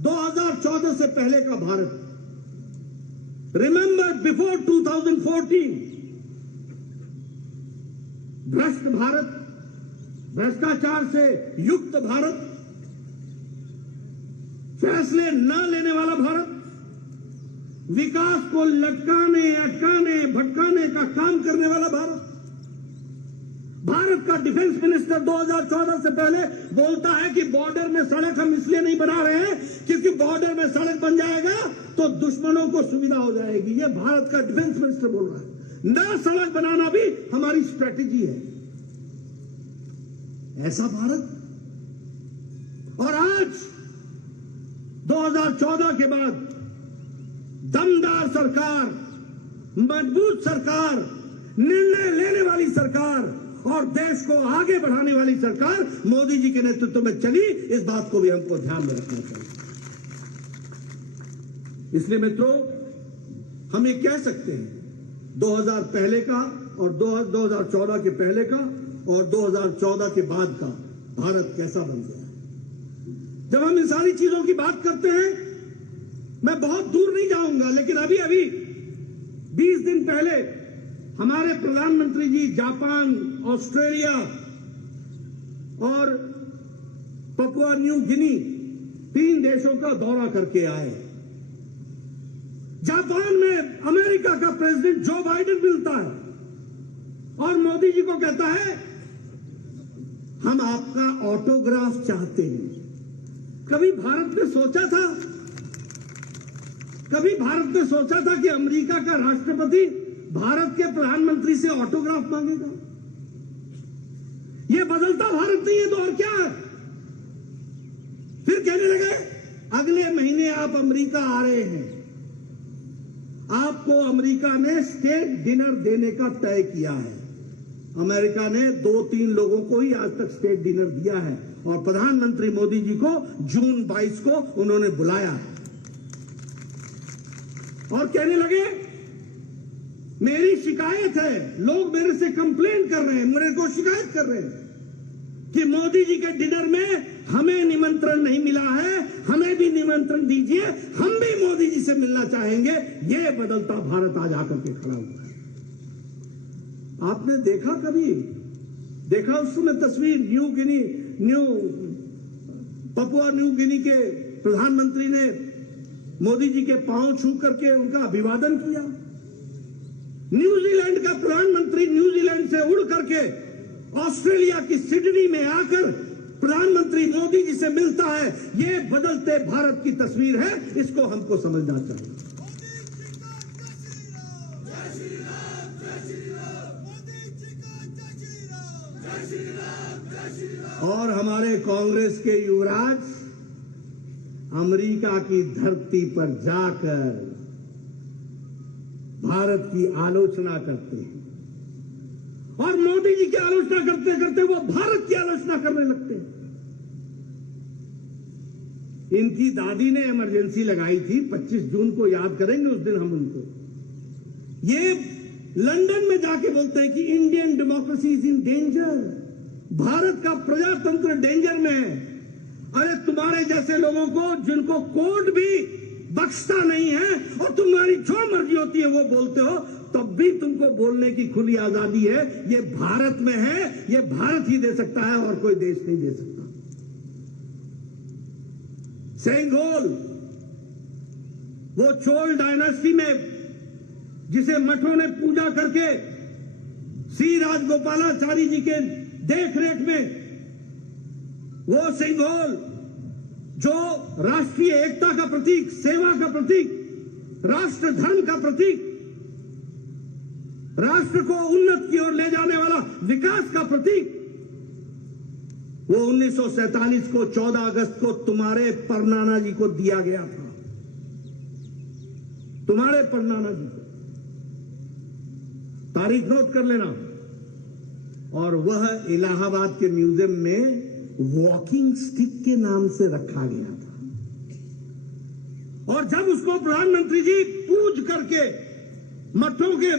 2014 से पहले का भारत। रिमेंबर बिफोर 2014, भ्रष्ट भारत, भ्रष्टाचार से युक्त भारत, फैसले न लेने वाला भारत, विकास को लटकाने, अटकाने, भटकाने का काम करने वाला भारत का डिफेंस मिनिस्टर 2014 से पहले बोलता है कि बॉर्डर में सड़क हम इसलिए नहीं बना रहे हैं क्योंकि बॉर्डर में सड़क बन जाएगा तो दुश्मनों को सुविधा हो जाएगी। ये भारत का डिफेंस मिनिस्टर बोल रहा है। नया सड़क बनाना भी हमारी स्ट्रेटेजी है। ऐसा भारत। और आज 2014 के बाद दमदार सरकार, मजबूत सरकार, निर्णय लेने वाली सरकार और देश को आगे बढ़ाने वाली सरकार मोदी जी के नेतृत्व में चली। इस बात को भी हमको ध्यान में रखना चाहिए। इसलिए मित्रों, हम ये कह सकते हैं 2000 पहले का और 2014 के पहले का और 2014 के बाद का भारत कैसा बन गया। जब हम इन सारी चीजों की बात करते हैं, मैं बहुत दूर नहीं जाऊंगा, लेकिन अभी 20 दिन पहले हमारे प्रधानमंत्री जी जापान, ऑस्ट्रेलिया और पपुआ न्यू गिनी 3 देशों का दौरा करके आए। जापान में अमेरिका का प्रेसिडेंट जो बाइडेन मिलता है और मोदी जी को कहता है हम आपका ऑटोग्राफ चाहते हैं। कभी भारत ने सोचा था कि अमेरिका का राष्ट्रपति भारत के प्रधानमंत्री से ऑटोग्राफ मांगेगा। यह बदलता भारत नहीं है तो और क्या है। फिर कहने लगे अगले महीने आप अमेरिका आ रहे हैं, आपको अमेरिका ने स्टेट डिनर देने का तय किया है। अमेरिका ने 2-3 लोगों को ही आज तक स्टेट डिनर दिया है और प्रधानमंत्री मोदी जी को जून 22 को उन्होंने बुलाया है। और कहने लगे मेरी शिकायत है, लोग मेरे से कंप्लेन कर रहे हैं, मेरे को शिकायत कर रहे हैं कि मोदी जी के डिनर में हमें निमंत्रण नहीं मिला है, हमें भी निमंत्रण दीजिए, हम भी मोदी जी से मिलना चाहेंगे। यह बदलता भारत आज आकर के खड़ा हुआ है। आपने देखा उस समय तस्वीर पपुआ न्यू गिनी के प्रधानमंत्री ने मोदी जी के पांव छू करके उनका अभिवादन किया। न्यूजीलैंड का प्रधानमंत्री न्यूजीलैंड से उड़ करके ऑस्ट्रेलिया की सिडनी में आकर प्रधानमंत्री मोदी जी से मिलता है। यह बदलते भारत की तस्वीर है, इसको हमको समझना चाहिए। और हमारे कांग्रेस के युवराज अमेरिका की धरती पर जाकर भारत की आलोचना करते हैं और मोदी जी की आलोचना करते करते वो भारत की आलोचना करने लगते हैं। इनकी दादी ने इमरजेंसी लगाई थी, 25 जून को याद करेंगे उस दिन हम उनको। ये लंदन में जाके बोलते हैं कि Indian democracy is in danger, Bharat का प्रजातंत्र डेंजर में है। अरे तुम्हारे जैसे लोगों को जिनको कोर्ट भी बख्शता नहीं है और तुम्हारी जो मर्जी होती है वो बोलते हो, तब भी तुमको बोलने की खुली आजादी है। ये भारत में है, ये भारत ही दे सकता है और कोई देश नहीं दे सकता। सेंगोल, वो चोल डायनास्टी में जिसे मठों ने पूजा करके श्री राजगोपालाचारी जी के देखरेख में, वो सिंघोल जो राष्ट्रीय एकता का प्रतीक, सेवा का प्रतीक, राष्ट्र धर्म का प्रतीक, राष्ट्र को उन्नत की ओर ले जाने वाला विकास का प्रतीक, वो 1947 को 14 अगस्त को तुम्हारे परनाना जी को दिया गया था। तुम्हारे परनाना जी को तारीख नोट कर लेना। और वह इलाहाबाद के म्यूजियम में वॉकिंग स्टिक के नाम से रखा गया था। और जब उसको प्रधानमंत्री जी पूज करके मठों के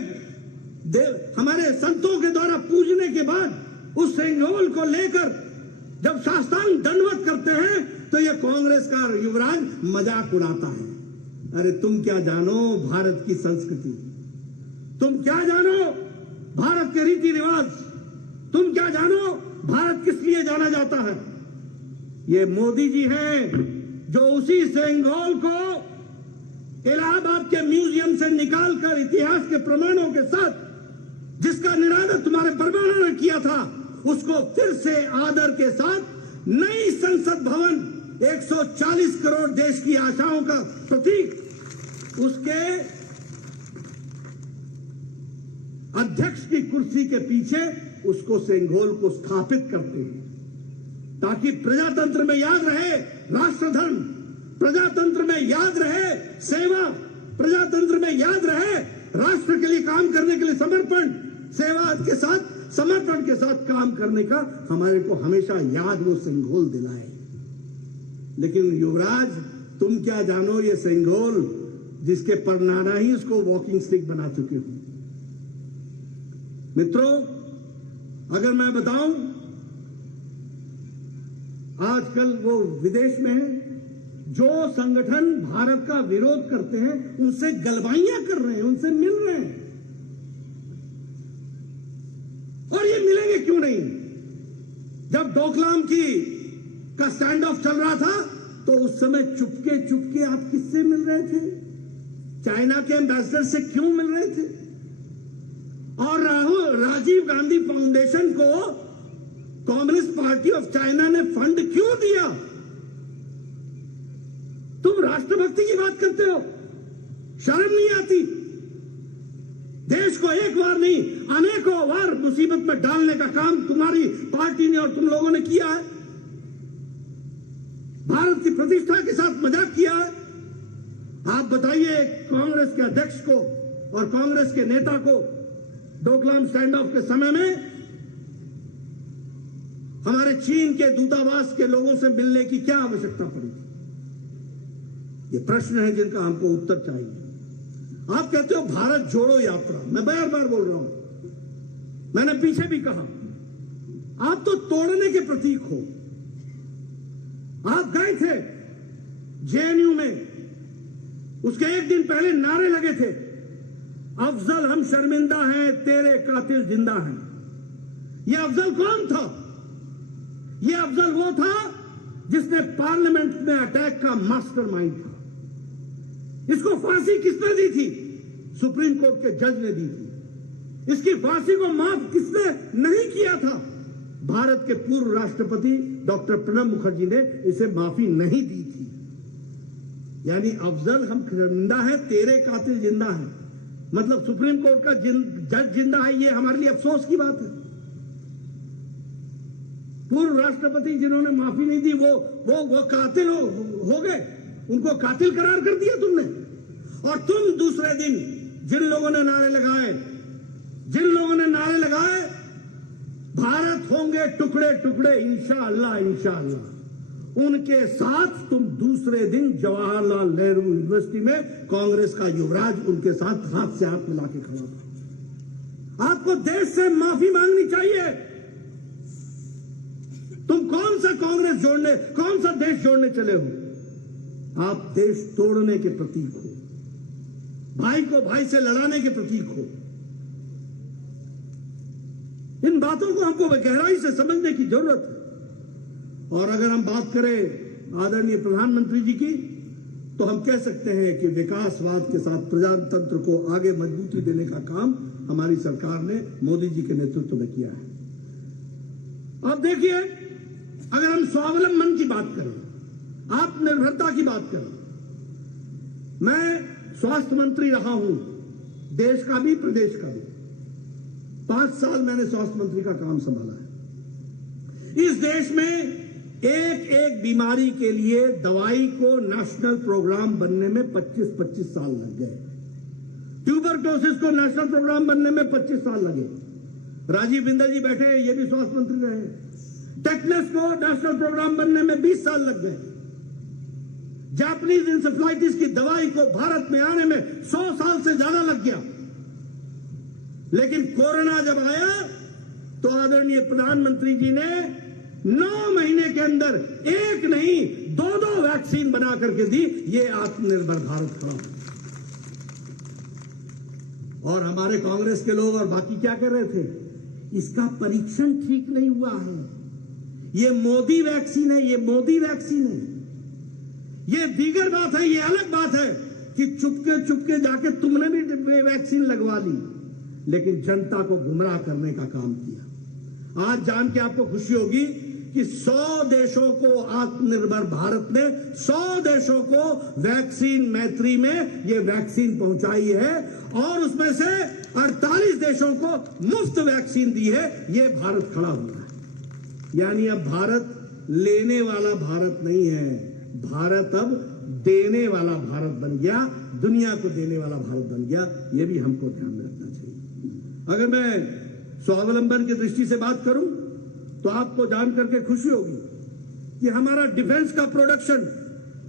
हमारे संतों के द्वारा पूजने के बाद उस सेंगोल को लेकर जब साष्टांग दंडवत करते हैं तो ये कांग्रेस का युवराज मजाक उड़ाता है। अरे तुम क्या जानो भारत की संस्कृति, तुम क्या जानो भारत के रीति रिवाज, तुम क्या जानो भारत किस लिए जाना जाता है। ये मोदी जी हैं जो उसी सेंगोल को इलाहाबाद के म्यूजियम से निकालकर इतिहास के प्रमाणों के साथ जिसका निरादर तुम्हारे परमाणु ने किया था, उसको फिर से आदर के साथ नई संसद भवन 140 करोड़ देश की आशाओं का प्रतीक, उसके अध्यक्ष की कुर्सी के पीछे उसको सेंगोल को स्थापित करते हैं, ताकि प्रजातंत्र में याद रहे राष्ट्रधर्म, प्रजातंत्र में याद रहे सेवा, प्रजातंत्र में याद रहे राष्ट्र के लिए काम करने के लिए समर्पण, सेवा के साथ समर्पण के साथ काम करने का हमारे को हमेशा याद वो सेंगोल दिलाए। लेकिन युवराज, तुम क्या जानो ये सेंगोल जिसके परनाना ही उसको वॉकिंग स्टिक बना चुके हो। मित्रों, अगर मैं बताऊं, आजकल वो विदेश में है, जो संगठन भारत का विरोध करते हैं उनसे गलवाइयां कर रहे हैं, उनसे मिल रहे हैं। और ये मिलेंगे क्यों नहीं? जब डोकलाम का स्टैंड ऑफ चल रहा था तो उस समय चुपके चुपके आप किससे मिल रहे थे? चाइना के एम्बेसडर से क्यों मिल रहे थे? और राजीव गांधी फाउंडेशन को कम्युनिस्ट पार्टी ऑफ चाइना ने फंड क्यों दिया? तुम राष्ट्रभक्ति की बात करते हो, शर्म नहीं आती? देश को एक बार नहीं अनेकों बार मुसीबत में डालने का काम तुम्हारी पार्टी ने और तुम लोगों ने किया है। भारत की प्रतिष्ठा के साथ मजाक किया है। आप बताइए, कांग्रेस के अध्यक्ष को और कांग्रेस के नेता को डोकलाम स्टैंड ऑफ के समय में हमारे चीन के दूतावास के लोगों से मिलने की क्या आवश्यकता पड़ी? ये प्रश्न है जिनका हमको उत्तर चाहिए। आप कहते हो भारत जोड़ो यात्रा, मैं बार बार बोल रहा हूं, मैंने पीछे भी कहा, आप तो तोड़ने के प्रतीक हो। आप गए थे जेएनयू में, उसके एक दिन पहले नारे लगे थे, अफजल हम शर्मिंदा हैं, तेरे कातिल जिंदा हैं। यह अफजल कौन था? यह अफजल वो था जिसने पार्लियामेंट में अटैक का मास्टरमाइंड था। इसको फांसी किसने दी थी? सुप्रीम कोर्ट के जज ने दी थी। इसकी फांसी को माफ किसने नहीं किया था? भारत के पूर्व राष्ट्रपति डॉक्टर प्रणब मुखर्जी ने इसे माफी नहीं दी थी। यानी अफजल हम शर्मिंदा है, तेरे कातिल जिंदा है, मतलब सुप्रीम कोर्ट का जज जिंदा है, ये हमारे लिए अफसोस की बात है। पूर्व राष्ट्रपति जिन्होंने माफी नहीं दी वो कातिल हो गए, उनको कातिल करार कर दिया तुमने। और तुम दूसरे दिन जिन लोगों ने नारे लगाए भारत होंगे टुकड़े टुकड़े इंशाअल्लाह इंशाअल्लाह, उनके साथ तुम दूसरे दिन जवाहरलाल नेहरू यूनिवर्सिटी में कांग्रेस का युवराज उनके साथ हाथ से हाथ मिला के खड़ा था। आपको देश से माफी मांगनी चाहिए। तुम कौन सा देश जोड़ने चले हो? आप देश तोड़ने के प्रतीक हो, भाई को भाई से लड़ाने के प्रतीक हो। इन बातों को हमको गहराई से समझने की जरूरत है। और अगर हम बात करें आदरणीय प्रधानमंत्री जी की, तो हम कह सकते हैं कि विकासवाद के साथ प्रजातंत्र को आगे मजबूती देने का काम हमारी सरकार ने मोदी जी के नेतृत्व में किया है। अब देखिए, अगर हम स्वावलंबन की बात करें, आत्मनिर्भरता की बात करें, मैं स्वास्थ्य मंत्री रहा हूं, देश का भी प्रदेश का भी। 5 साल मैंने स्वास्थ्य मंत्री का काम संभाला है। इस देश में एक बीमारी के लिए दवाई को नेशनल प्रोग्राम बनने में 25-25 साल लग गए। ट्यूबरक्लोसिस को नेशनल प्रोग्राम बनने में 25 साल लगे। राजीव बिंदल जी बैठे हैं, ये भी स्वास्थ्य मंत्री रहे। टेटनस को नेशनल प्रोग्राम बनने में 20 साल लग गए। जापानीज इंसेफ्लाइटिस की दवाई को भारत में आने में 100 साल से ज्यादा लग गया। लेकिन कोरोना जब आया तो आदरणीय प्रधानमंत्री जी ने 9 महीने के अंदर एक नहीं 2 वैक्सीन बना करके दी। ये आत्मनिर्भर भारत खड़ा। और हमारे कांग्रेस के लोग और बाकी क्या कर रहे थे? इसका परीक्षण ठीक नहीं हुआ है, ये मोदी वैक्सीन है, ये मोदी वैक्सीन है। ये दीगर बात है, ये अलग बात है कि चुपके चुपके जाके तुमने भी वैक्सीन लगवा ली, लेकिन जनता को गुमराह करने का काम किया। आज जान के आपको खुशी होगी कि 100 देशों को आत्मनिर्भर भारत ने 100 देशों को वैक्सीन मैत्री में ये वैक्सीन पहुंचाई है और उसमें से 48 देशों को मुफ्त वैक्सीन दी है। ये भारत खड़ा हुआ है। यानी अब भारत लेने वाला भारत नहीं है, भारत अब देने वाला भारत बन गया, दुनिया को देने वाला भारत बन गया। ये भी हमको ध्यान में रखना चाहिए। अगर मैं स्वावलंबन की दृष्टि से बात करूं तो आपको जान करके खुशी होगी कि हमारा डिफेंस का प्रोडक्शन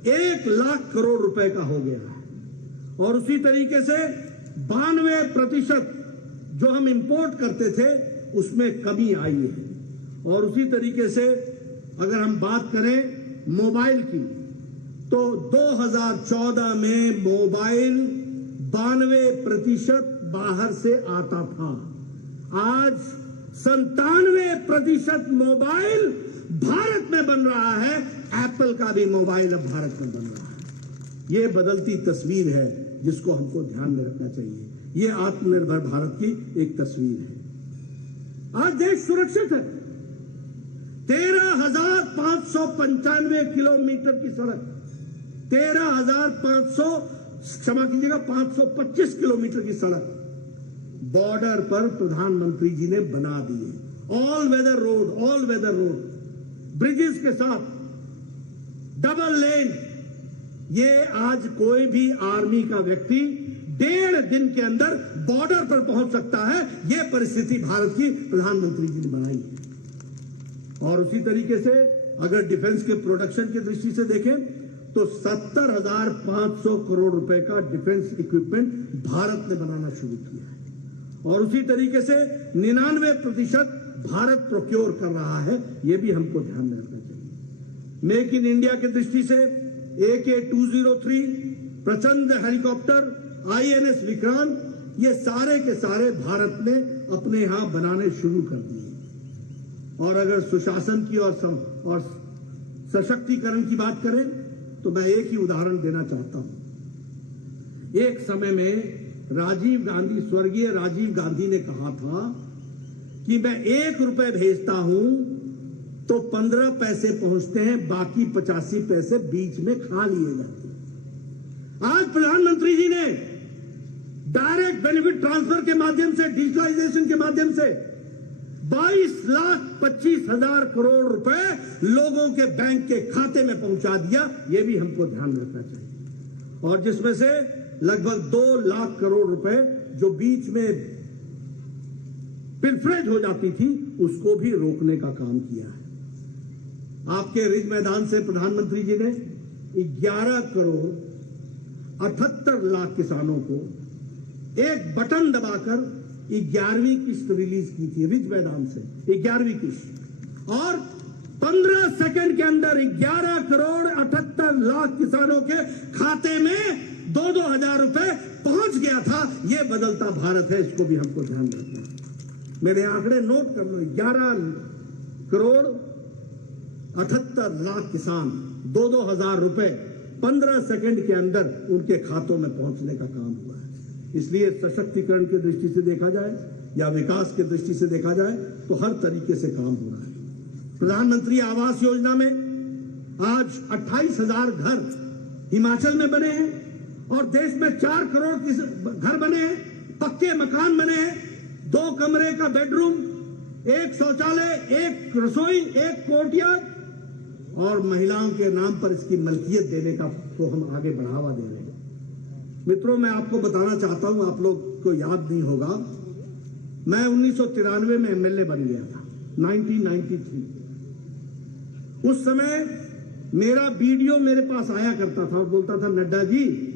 1 लाख करोड़ रुपए का हो गया है और उसी तरीके से 92% जो हम इंपोर्ट करते थे उसमें कमी आई है। और उसी तरीके से अगर हम बात करें मोबाइल की तो 2014 में मोबाइल 92% बाहर से आता था, आज 97% मोबाइल भारत में बन रहा है। एप्पल का भी मोबाइल अब भारत में बन रहा है। ये बदलती तस्वीर है जिसको हमको ध्यान में रखना चाहिए। ये आत्मनिर्भर भारत की एक तस्वीर है। आज देश सुरक्षित है। 13,595 किलोमीटर की सड़क, 525 किलोमीटर की सड़क बॉर्डर पर प्रधानमंत्री जी ने बना दी है। ऑल वेदर रोड, ब्रिजेस के साथ, डबल लेन। ये आज कोई भी आर्मी का व्यक्ति 1.5 दिन के अंदर बॉर्डर पर पहुंच सकता है। यह परिस्थिति भारत की प्रधानमंत्री जी ने बनाई है। और उसी तरीके से अगर डिफेंस के प्रोडक्शन की दृष्टि से देखें तो 70,500 करोड़ रुपए का डिफेंस इक्विपमेंट भारत ने बनाना शुरू किया है। और उसी तरीके से 99% भारत प्रोक्योर कर रहा है। यह भी हमको ध्यान में रखना चाहिए। मेक इन इंडिया की दृष्टि से AK-203, प्रचंड हेलीकॉप्टर, INS विक्रांत, ये सारे के सारे भारत ने अपने यहां बनाने शुरू कर दिए। और अगर सुशासन की और सशक्तिकरण की बात करें तो मैं एक ही उदाहरण देना चाहता हूं। एक समय में स्वर्गीय राजीव गांधी ने कहा था कि मैं 1 रुपए भेजता हूं तो 15 पैसे पहुंचते हैं, बाकी 85 पैसे बीच में खा लिए जाते हैं। आज प्रधानमंत्री जी ने डायरेक्ट बेनिफिट ट्रांसफर के माध्यम से, डिजिटलाइजेशन के माध्यम से 22,25,000 करोड़ रुपए लोगों के बैंक के खाते में पहुंचा दिया। यह भी हमको ध्यान में रखना चाहिए। और जिसमें से लगभग 2 लाख करोड़ रुपए जो बीच में पिलफरेज हो जाती थी उसको भी रोकने का काम किया है। आपके रिज मैदान से प्रधानमंत्री जी ने 11 करोड़ 78 लाख किसानों को एक बटन दबाकर 11वीं किस्त रिलीज की थी रिज मैदान से, 11वीं किस्त। और 15 सेकंड के अंदर 11 करोड़ 78 लाख किसानों के खाते में 2-2 हजार रुपए पहुंच गया था। यह बदलता भारत है, इसको भी हमको ध्यान रखना है। मेरे आंकड़े नोट कर लो। 11 करोड़ 78 लाख किसान, 2-2 हजार रुपए 15 सेकंड के अंदर उनके खातों में पहुंचने का काम हुआ है। इसलिए सशक्तिकरण की दृष्टि से देखा जाए या विकास की दृष्टि से देखा जाए तो हर तरीके से काम हो रहा है। प्रधानमंत्री आवास योजना में आज 28,000 घर हिमाचल में बने हैं और देश में 4 करोड़ घर बने हैं, पक्के मकान बने हैं। 2 कमरे का बेडरूम, 1 शौचालय, 1 रसोई, 1 कोर्टयार्ड, और महिलाओं के नाम पर इसकी मलकियत देने का को हम आगे बढ़ावा दे रहे हैं। मित्रों, मैं आपको बताना चाहता हूं, आप लोग को याद नहीं होगा, मैं 1993 में MLA बन गया था, 1993। उस समय मेरा BDO मेरे पास आया करता था और बोलता था, नड्डा जी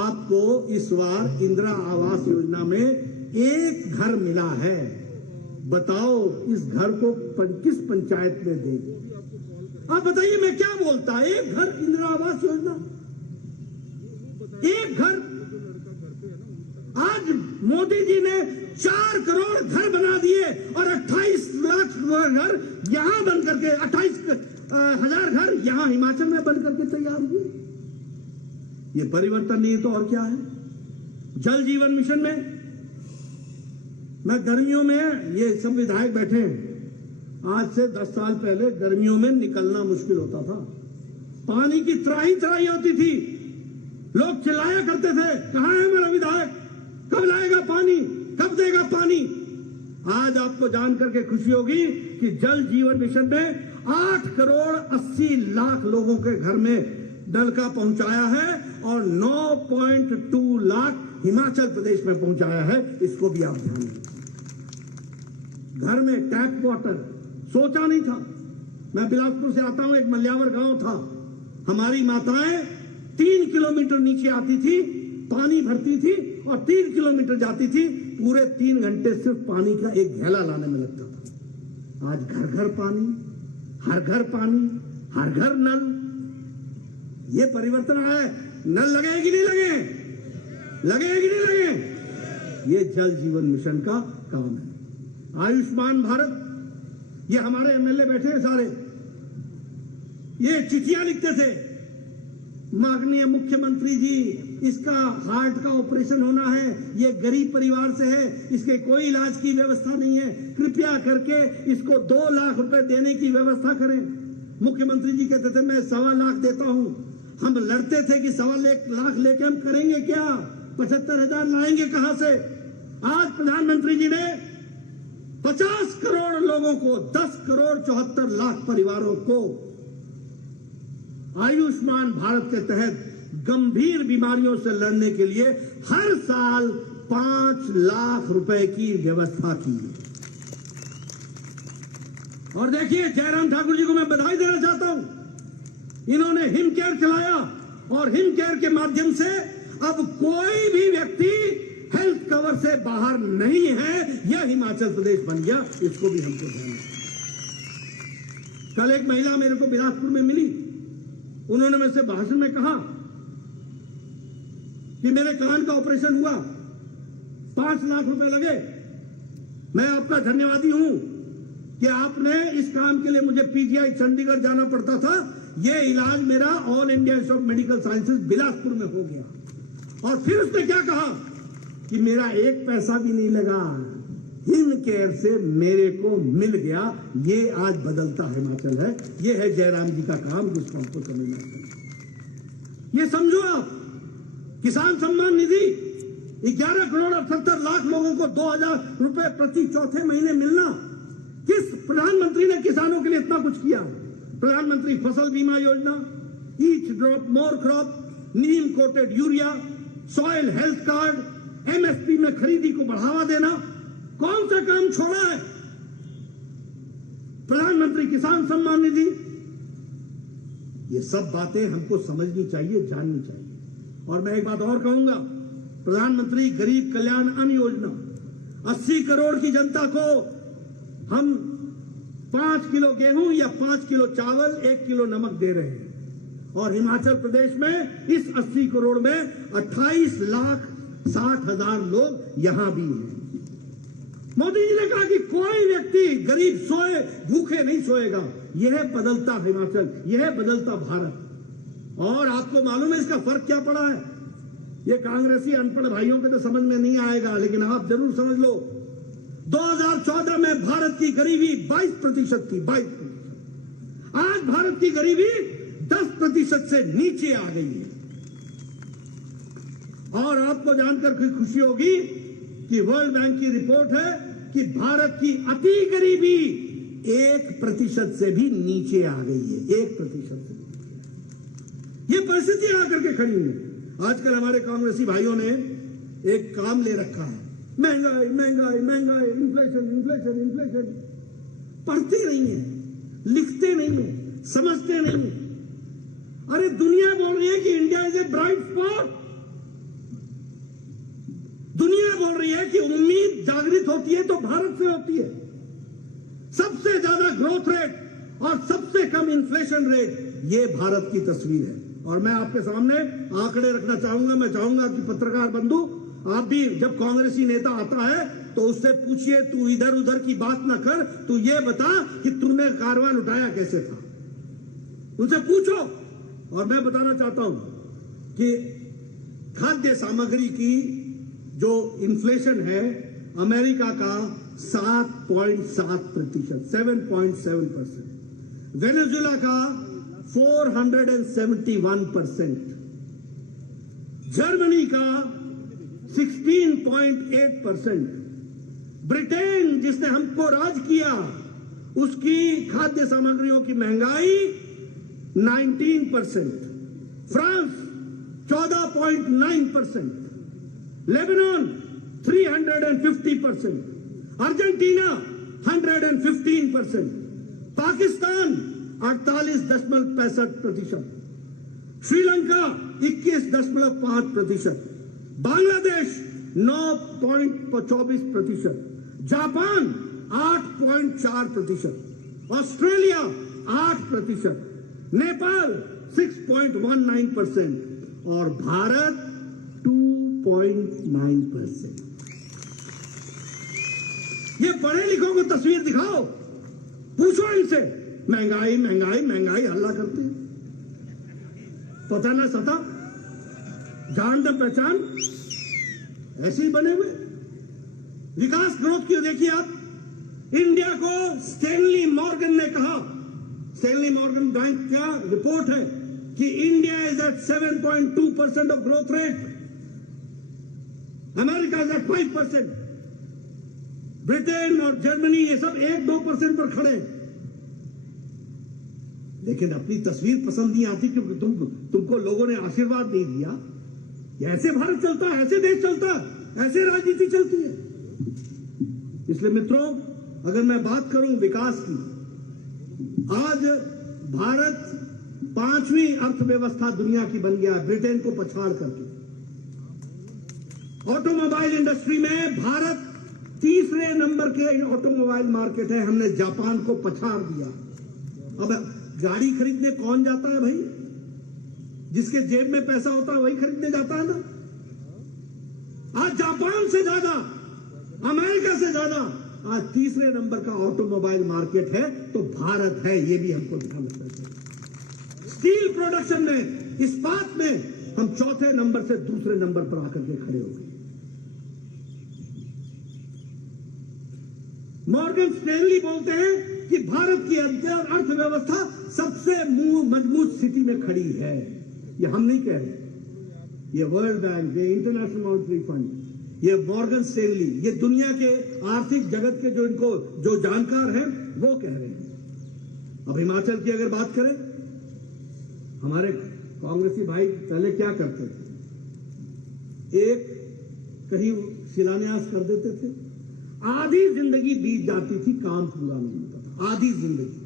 आपको इस बार इंदिरा आवास योजना में 1 घर मिला है, बताओ इस घर को किस पंचायत में दें। आप बताइए मैं क्या बोलता, 1 घर इंदिरा आवास योजना, 1 घर। आज मोदी जी ने 4 करोड़ घर बना दिए और 28 लाख घर यहां बन करके 28,000 घर यहां हिमाचल में बन करके तैयार हुए। ये परिवर्तन नहीं तो और क्या है? जल जीवन मिशन में मैं गर्मियों में, ये सब विधायक बैठे हैं, आज से 10 साल पहले गर्मियों में निकलना मुश्किल होता था। पानी की त्राही त्राही होती थी, लोग चिल्लाया करते थे, कहां है हमारा विधायक, कब लाएगा पानी, कब देगा पानी। आज आपको जान करके खुशी होगी कि जल जीवन मिशन में 8 करोड़ 80 लाख लोगों के घर में नल का पहुंचाया है और 9.2 लाख हिमाचल प्रदेश में पहुंचाया है। इसको भी आप ध्यान दें। घर में टैप वाटर सोचा नहीं था। मैं बिलासपुर से आता हूं, एक मल्यावर गांव था, हमारी माताएं 3 किलोमीटर नीचे आती थी, पानी भरती थी और 3 किलोमीटर जाती थी, पूरे 3 घंटे सिर्फ पानी का एक घेला लाने में लगता था। आज घर घर पानी, हर घर पानी, हर घर नल। ये परिवर्तन आया है। नल लगे कि नहीं लगे, लगे कि नहीं लगे, ये जल जीवन मिशन का काम है। आयुष्मान भारत, ये हमारे एमएलए बैठे हैं सारे, ये चिट्ठियां लिखते थे, माननीय मुख्यमंत्री जी इसका हार्ट का ऑपरेशन होना है, ये गरीब परिवार से है, इसके कोई इलाज की व्यवस्था नहीं है, कृपया करके इसको 2 लाख रुपए देने की व्यवस्था करें। मुख्यमंत्री जी कहते थे मैं 1.25 लाख देता हूं। हम लड़ते थे कि 1.25 लाख लेके हम करेंगे क्या, 75,000 लाएंगे कहां से। आज प्रधानमंत्री जी ने 50 करोड़ लोगों को, 10 करोड़ 74 लाख परिवारों को आयुष्मान भारत के तहत गंभीर बीमारियों से लड़ने के लिए हर साल 5 लाख रुपए की व्यवस्था की। और देखिए, जयराम ठाकुर जी को मैं बधाई देना चाहता हूं, इन्होंने हिम केयर चलाया और हिम केयर के माध्यम से अब कोई भी व्यक्ति हेल्थ कवर से बाहर नहीं है। यह हिमाचल प्रदेश बन गया, इसको भी हमको ध्यान रखना। कल एक महिला मेरे को बिलासपुर में मिली, उन्होंने मेरे से भाषण में कहा कि मेरे कान का ऑपरेशन हुआ, 5 लाख रुपए लगे। मैं आपका धन्यवादी हूं कि आपने इस काम के लिए, मुझे पीजीआई चंडीगढ़ जाना पड़ता था, यह इलाज मेरा all India institute of medical sciences Bilaspur में हो गया। और फिर उसने क्या कहा कि मेरा 1 पैसा भी नहीं लगा, हिम केयर से मेरे को मिल गया। ये आज बदलता हिमाचल है, ये है जयराम जी का काम, जिसको हमको समझना चाहिए। ये समझो आप, किसान सम्मान निधि 11 करोड़ 78 लाख लोगों को 2,000 रुपए प्रति चौथे महीने मिलना। किस प्रधानमंत्री ने किसानों के लिए इतना कुछ किया? प्रधानमंत्री Fasal Bima Yojana, each drop more crop, neem coated urea, soil health card, MSP में खरीदी को बढ़ावा देना। कौन सा काम छोड़ा है? प्रधानमंत्री किसान सम्मान निधि। ये सब बातें हमको समझनी चाहिए, जाननी चाहिए। और मैं एक बात और कहूंगा, प्रधानमंत्री गरीब कल्याण अन्न योजना, 80 करोड़ की जनता को हम 5 किलो गेहूं या 5 किलो चावल, 1 किलो नमक दे रहे हैं। और हिमाचल प्रदेश में इस 80 करोड़ में 28,60,000 लोग यहां भी हैं। मोदी जी ने कहा कि कोई व्यक्ति गरीब सोए भूखे नहीं सोएगा। यह बदलता हिमाचल, यह बदलता भारत। और आपको मालूम है इसका फर्क क्या पड़ा है? ये कांग्रेसी अनपढ़ भाइयों के तो समझ में नहीं आएगा, लेकिन आप जरूर समझ लो। 2014 में भारत की गरीबी 22% थी, 22%। आज भारत की गरीबी 10% से नीचे आ गई है। और आपको जानकर खुशी होगी कि वर्ल्ड बैंक की रिपोर्ट है कि भारत की अति गरीबी 1% से भी नीचे आ गई है, 1% से। ये परिस्थिति आकर के खड़ी है। आजकल हमारे कांग्रेसी भाइयों ने एक काम ले रखा है, महंगाई महंगाई महंगाई, इन्फ्लेशन इन्फ्लेशन इन्फ्लेशन। पढ़ते नहीं है, लिखते नहीं है, समझते नहीं है। अरे दुनिया बोल रही है कि India is a bright spot. दुनिया बोल रही है कि उम्मीद जागृत होती है तो भारत से होती है। सबसे ज्यादा ग्रोथ रेट और सबसे कम इन्फ्लेशन रेट, ये भारत की तस्वीर है। और मैं आपके सामने आंकड़े रखना चाहूंगा। मैं चाहूंगा कि पत्रकार बंधु, आप भी जब कांग्रेसी नेता आता है तो उससे पूछिए, तू इधर उधर की बात ना कर, तू ये बता कि तूने कारवां लुटाया कैसे था, उनसे पूछो। और मैं बताना चाहता हूं कि खाद्य सामग्री की जो इन्फ्लेशन है अमेरिका का 7.7%, 7.7%, वेनेजुएला का 471%, जर्मनी का 16.8%, ब्रिटेन जिसने हमको राज किया उसकी खाद्य सामग्रियों की महंगाई 19%, France 14.9%, Lebanon 350%, Argentina 115%, Pakistan 48.65%, Sri Lanka 21.5%, Bangladesh 9.24%, Japan 8.4%, Australia 8%, Nepal 6.19% और भारत 2.9%। ये पढ़े लिखों को तस्वीर दिखाओ, पूछो इनसे, महंगाई महंगाई महंगाई हल्ला करते हैं, पता ना सता, जान न पहचान, ऐसे ही बने हुए। विकास ग्रोथ की देखिए आप, इंडिया को स्टैनली मॉर्गन ने कहा, स्टैनली मॉर्गन बैंक का रिपोर्ट है कि India is at 7.2% of growth rate, America is at 5%, Britain और जर्मनी ये सब 1-2% पर खड़े, लेकिन अपनी तस्वीर पसंद नहीं आती क्योंकि तुमको लोगों ने आशीर्वाद नहीं दिया। ऐसे भारत चलता है, ऐसे देश चलता है, ऐसे राजनीति चलती है। इसलिए मित्रों, अगर मैं बात करूं विकास की, आज भारत 5वीं अर्थव्यवस्था दुनिया की बन गया है, ब्रिटेन को पछाड़ करके। ऑटोमोबाइल इंडस्ट्री में भारत 3रे नंबर के ऑटोमोबाइल मार्केट है, हमने जापान को पछाड़ दिया। अब गाड़ी खरीदने कौन जाता है भाई? जिसके जेब में पैसा होता है वही खरीदने जाता है ना। आज जापान से ज्यादा, अमेरिका से ज्यादा आज 3रे नंबर का ऑटोमोबाइल मार्केट है तो भारत है, ये भी हमको ध्यान रखना चाहिए। स्टील प्रोडक्शन में, इस्पात में हम 4थे नंबर से 2रे नंबर पर आकर के खड़े हो गए। मॉर्गन स्टैनली बोलते हैं कि भारत की अर्थव्यवस्था सबसे मजबूत स्थिति में खड़ी है। ये हम नहीं कह रहे, ये वर्ल्ड बैंक, ये इंटरनेशनल मॉनेटरी फंड, ये मॉर्गन स्टैनली, ये दुनिया के आर्थिक जगत के जो जानकार हैं वो कह रहे हैं। अब हिमाचल की अगर बात करें, हमारे कांग्रेसी भाई पहले क्या करते थे, एक कहीं शिलान्यास कर देते थे, आधी जिंदगी बीत जाती थी, काम पूरा नहीं होता था, आधी जिंदगी।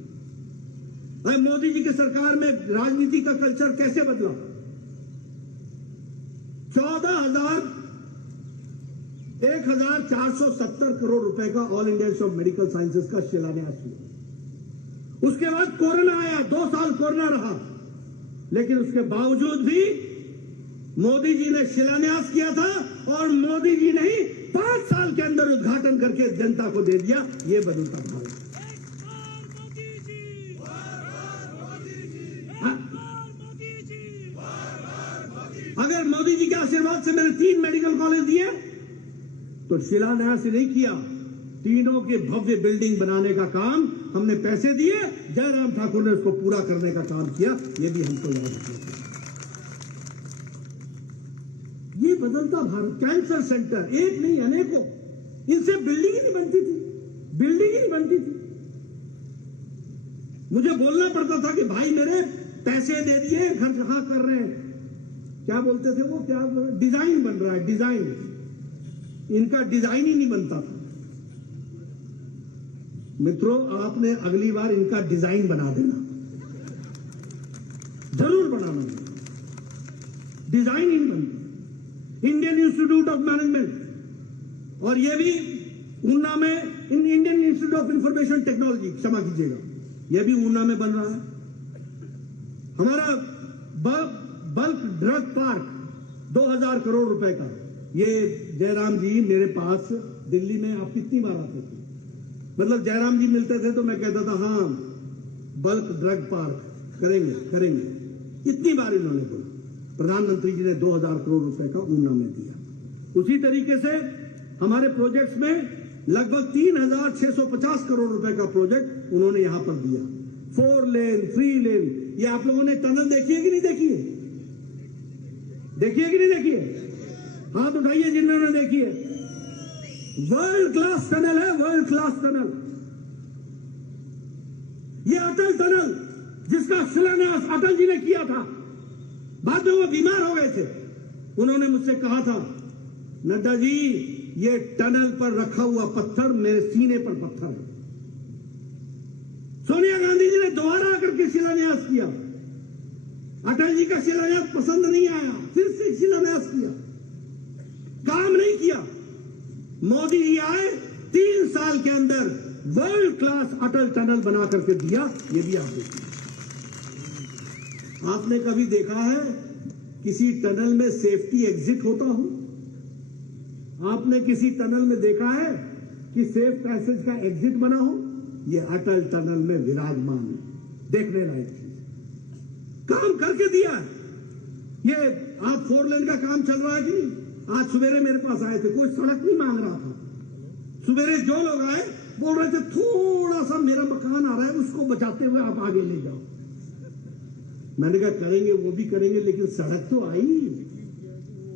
भाई मोदी जी की सरकार में राजनीति का कल्चर कैसे बदला? 1,470 करोड़ रुपए का all India institute of medical sciences का शिलान्यास हुआ। उसके बाद कोरोना आया, 2 साल कोरोना रहा, लेकिन उसके बावजूद भी मोदी जी ने शिलान्यास किया था और मोदी जी ने ही 5 साल के अंदर उद्घाटन करके जनता को दे दिया। ये बदलता भारत। अगर मोदी जी के आशीर्वाद से मैंने 3 मेडिकल कॉलेज दिए तो शिलान्यास नहीं किया, तीनों के भव्य बिल्डिंग बनाने का काम हमने पैसे दिए, जयराम ठाकुर ने उसको पूरा करने का काम किया। ये भी हमको याद रखना। ये बदलता भारत। कैंसर सेंटर, एक नहीं अनेकों, इनसे बिल्डिंग ही नहीं बनती थी, बिल्डिंग ही नहीं बनती थी। मुझे बोलना पड़ता था कि भाई मेरे पैसे दे दिए, खर्च कहां कर रहे हैं, क्या बोलते थे वो, क्या डिजाइन बन रहा है, डिजाइन। इनका डिजाइन ही नहीं बनता था। मित्रों, आपने अगली बार इनका डिजाइन बना देना, जरूर बनाना, डिजाइन ही नहीं बनता। इंडियन इंस्टीट्यूट ऑफ मैनेजमेंट, और ये भी ऊना में Indian institute of information technology, क्षमा कीजिएगा, ये भी ऊना में बन रहा है। हमारा बल्क ड्रग पार्क 2000 करोड़ रुपए का, ये जयराम जी मेरे पास दिल्ली में आप कितनी बार आते थे, मतलब जयराम जी मिलते थे तो मैं कहता था हाँ बल्क ड्रग पार्क करेंगे करेंगे, इतनी बार इन्होंने बोला। प्रधानमंत्री जी ने 2000 करोड़ रुपए का ऊना में दिया। उसी तरीके से हमारे प्रोजेक्ट्स में लगभग 3650 करोड़ रुपए का प्रोजेक्ट उन्होंने यहां पर दिया। 4 लेन 3 लेन, ये आप लोगों ने टनल देखी है कि नहीं देखी है? देखी है कि नहीं देखी है? हाथ उठाइए जिन्होंने देखी है। वर्ल्ड क्लास टनल है, वर्ल्ड क्लास टनल। ये अटल टनल जिसका शिलान्यास अटल जी ने किया था, बाद में वो बीमार हो गए थे। उन्होंने मुझसे कहा था, नड्डा जी ये टनल पर रखा हुआ पत्थर मेरे सीने पर पत्थर है। सोनिया गांधी जी ने दोबारा आकर के शिलान्यास किया। अटल जी का शिलान्यास पसंद नहीं आया, फिर से शिलान्यास किया, काम नहीं किया। मोदी जी आए, 3 साल के अंदर वर्ल्ड क्लास अटल टनल बना करके दिया। ये भी आप देखिए। आपने कभी देखा है किसी टनल में सेफ्टी एग्जिट होता हो? आपने किसी टनल में देखा है कि सेफ पैसेज का एग्जिट बना हो? ये अटल टनल में विराजमान है, देखने लायक चीज। काम करके दिया है। ये आज 4 लेन का काम चल रहा है कि नहीं? आज सवेरे मेरे पास आए थे, कोई सड़क नहीं मांग रहा था। सवेरे जो लोग आए बोल रहे थे थोड़ा सा मेरा मकान आ रहा है, उसको बचाते हुए आप आगे ले जाओ। मैंने कहा करेंगे, वो भी करेंगे, लेकिन सड़क तो आई।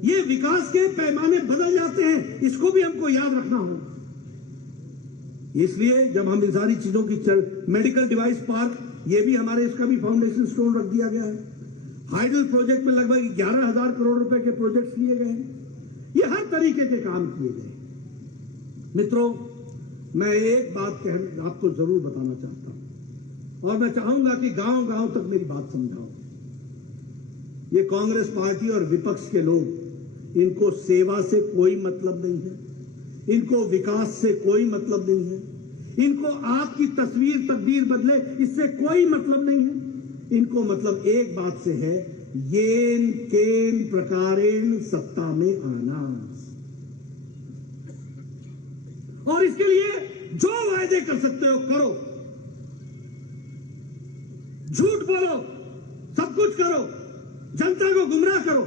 ये विकास के पैमाने बदल जाते हैं, इसको भी हमको याद रखना होगा। इसलिए जब हम इन सारी चीजों की मेडिकल डिवाइस पार्क, ये भी हमारे, इसका भी फाउंडेशन स्टोन रख दिया गया है। हाइडल प्रोजेक्ट में लगभग 11,000 करोड़ रुपए के प्रोजेक्ट्स लिए गए हैं। ये हर तरीके के काम किए गए। मित्रों, मैं एक बात आपको जरूर बताना चाहता हूं, और मैं चाहूंगा कि गांव गांव तक मेरी बात समझाओ। ये कांग्रेस पार्टी और विपक्ष के लोग, इनको सेवा से कोई मतलब नहीं है, इनको विकास से कोई मतलब नहीं है, इनको आपकी तस्वीर तकदीर बदले इससे कोई मतलब नहीं है। इनको मतलब एक बात से है, येन केन प्रकारेण सत्ता में आना। और इसके लिए जो वायदे कर सकते हो करो, झूठ बोलो, सब कुछ करो, जनता को गुमराह करो,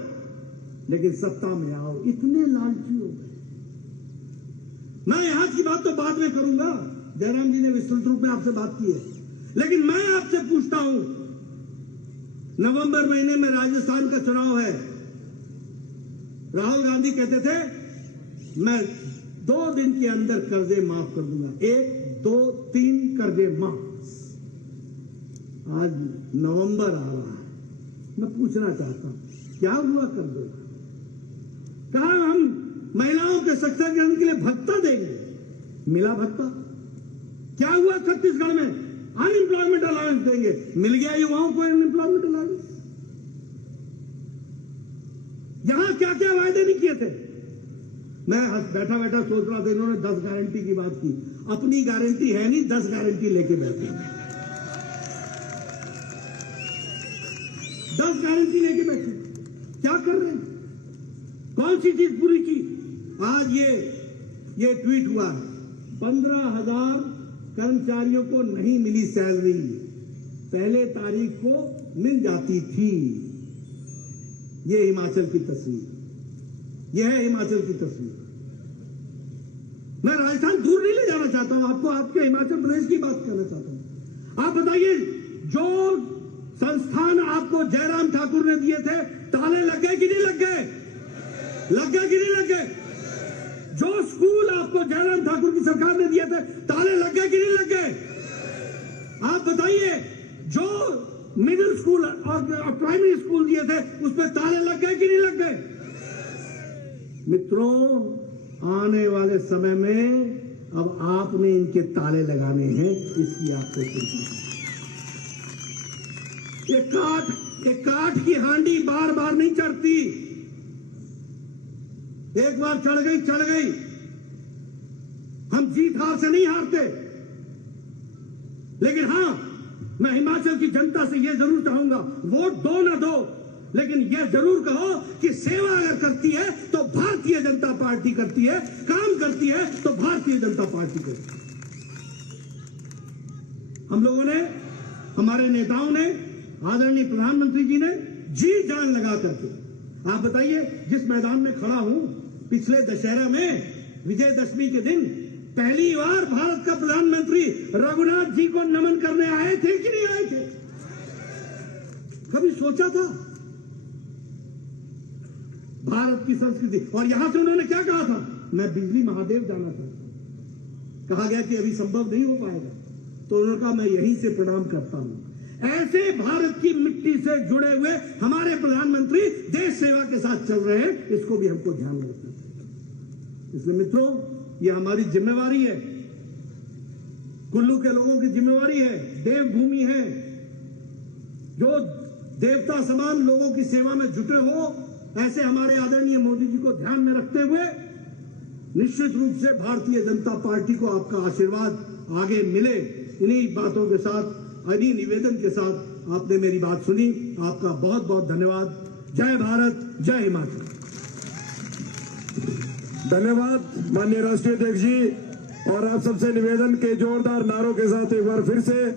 लेकिन सत्ता में आओ। इतने लालची हो गए। मैं यहां की बात तो बाद में करूंगा, जयराम जी ने विस्तृत रूप में आपसे बात की है, लेकिन मैं आपसे पूछता हूं, नवंबर महीने में राजस्थान का चुनाव है। राहुल गांधी कहते थे मैं 2 दिन के अंदर कर्जे माफ कर दूंगा, 1, 2, 3 कर्जे माफ। आज नवंबर आ रहा है, मैं पूछना चाहता हूं क्या हुआ कर्जों का? कहा हम महिलाओं के सशक्तिकरण के लिए भत्ता देंगे, मिला भत्ता? क्या हुआ छत्तीसगढ़ में? अनएम्प्लॉयमेंट अलाउंस देंगे, मिल गया युवाओं को अनएम्प्लॉयमेंट अलाउंस? यहां क्या क्या वायदे नहीं किए थे? मैं बैठा बैठा सोच रहा था, इन्होंने 10 गारंटी की बात की। अपनी गारंटी है नहीं, 10 गारंटी लेके बैठे, 10 गारंटी लेके बैठे। क्या कर रहे हैं? कौन सी चीज पूरी की? आज ये ट्वीट हुआ, 15,000 कर्मचारियों को नहीं मिली सैलरी, पहले तारीख को मिल जाती थी। ये हिमाचल की तस्वीर, यह है हिमाचल की तस्वीर। मैं राजस्थान दूर नहीं ले जाना चाहता हूं आपको, आपके हिमाचल प्रदेश की बात करना चाहता हूं। आप बताइए, जो संस्थान आपको जयराम ठाकुर ने दिए थे, ताले लग गए कि नहीं लग गए? लग गए कि नहीं लग गए? जो स्कूल आपको जयराम ठाकुर की सरकार ने दिए थे, ताले लग गए कि नहीं लग गए? आप बताइए, जो मिडिल स्कूल और प्राइमरी स्कूल दिए थे, उस पर ताले लग गए कि नहीं लग गए? मित्रों, आने वाले समय में अब आपने इनके ताले लगाने हैं, इसकी आपको चिंता है। ये काठ की हांडी बार बार नहीं चढ़ती, एक बार चढ़ गई। हम जीत हार से नहीं हारते, लेकिन हां, मैं हिमाचल की जनता से यह जरूर चाहूंगा, वोट दो ना दो, लेकिन यह जरूर कहो कि सेवा अगर करती है तो भारतीय जनता पार्टी करती है, काम करती है तो भारतीय जनता पार्टी करती है। हम लोगों ने, हमारे नेताओं ने, आदरणीय प्रधानमंत्री जी ने जी जान लगा करके आप बताइए, जिस मैदान में खड़ा हूं, पिछले दशहरा में विजयदशमी के दिन पहली बार भारत का प्रधानमंत्री रघुनाथ जी को नमन करने आए थे कि नहीं आए थे? कभी सोचा था? भारत की संस्कृति। और यहां से उन्होंने क्या कहा था? मैं बिजली महादेव जाना चाहता हूं। कहा गया कि अभी संभव नहीं हो पाएगा, तो उन्होंने कहा मैं यहीं से प्रणाम करता हूं। ऐसे भारत की मिट्टी से जुड़े हुए हमारे प्रधानमंत्री देश सेवा के साथ चल रहे हैं, इसको भी हमको ध्यान में रखना चाहिए। इसलिए मित्रों, ये हमारी जिम्मेवारी है, कुल्लू के लोगों की जिम्मेवारी है, देवभूमि है, जो देवता समान लोगों की सेवा में जुटे हो, ऐसे हमारे आदरणीय मोदी जी को ध्यान में रखते हुए निश्चित रूप से भारतीय जनता पार्टी को आपका आशीर्वाद आगे मिले। इन्हीं बातों के साथ, इन्हीं निवेदन के साथ आपने मेरी बात सुनी। आपका बहुत बहुत धन्यवाद। जय भारत, जय हिमाचल। धन्यवाद माननीय राष्ट्रीय अध्यक्ष जी। और आप सबसे निवेदन के जोरदार नारों के साथ एक बार फिर से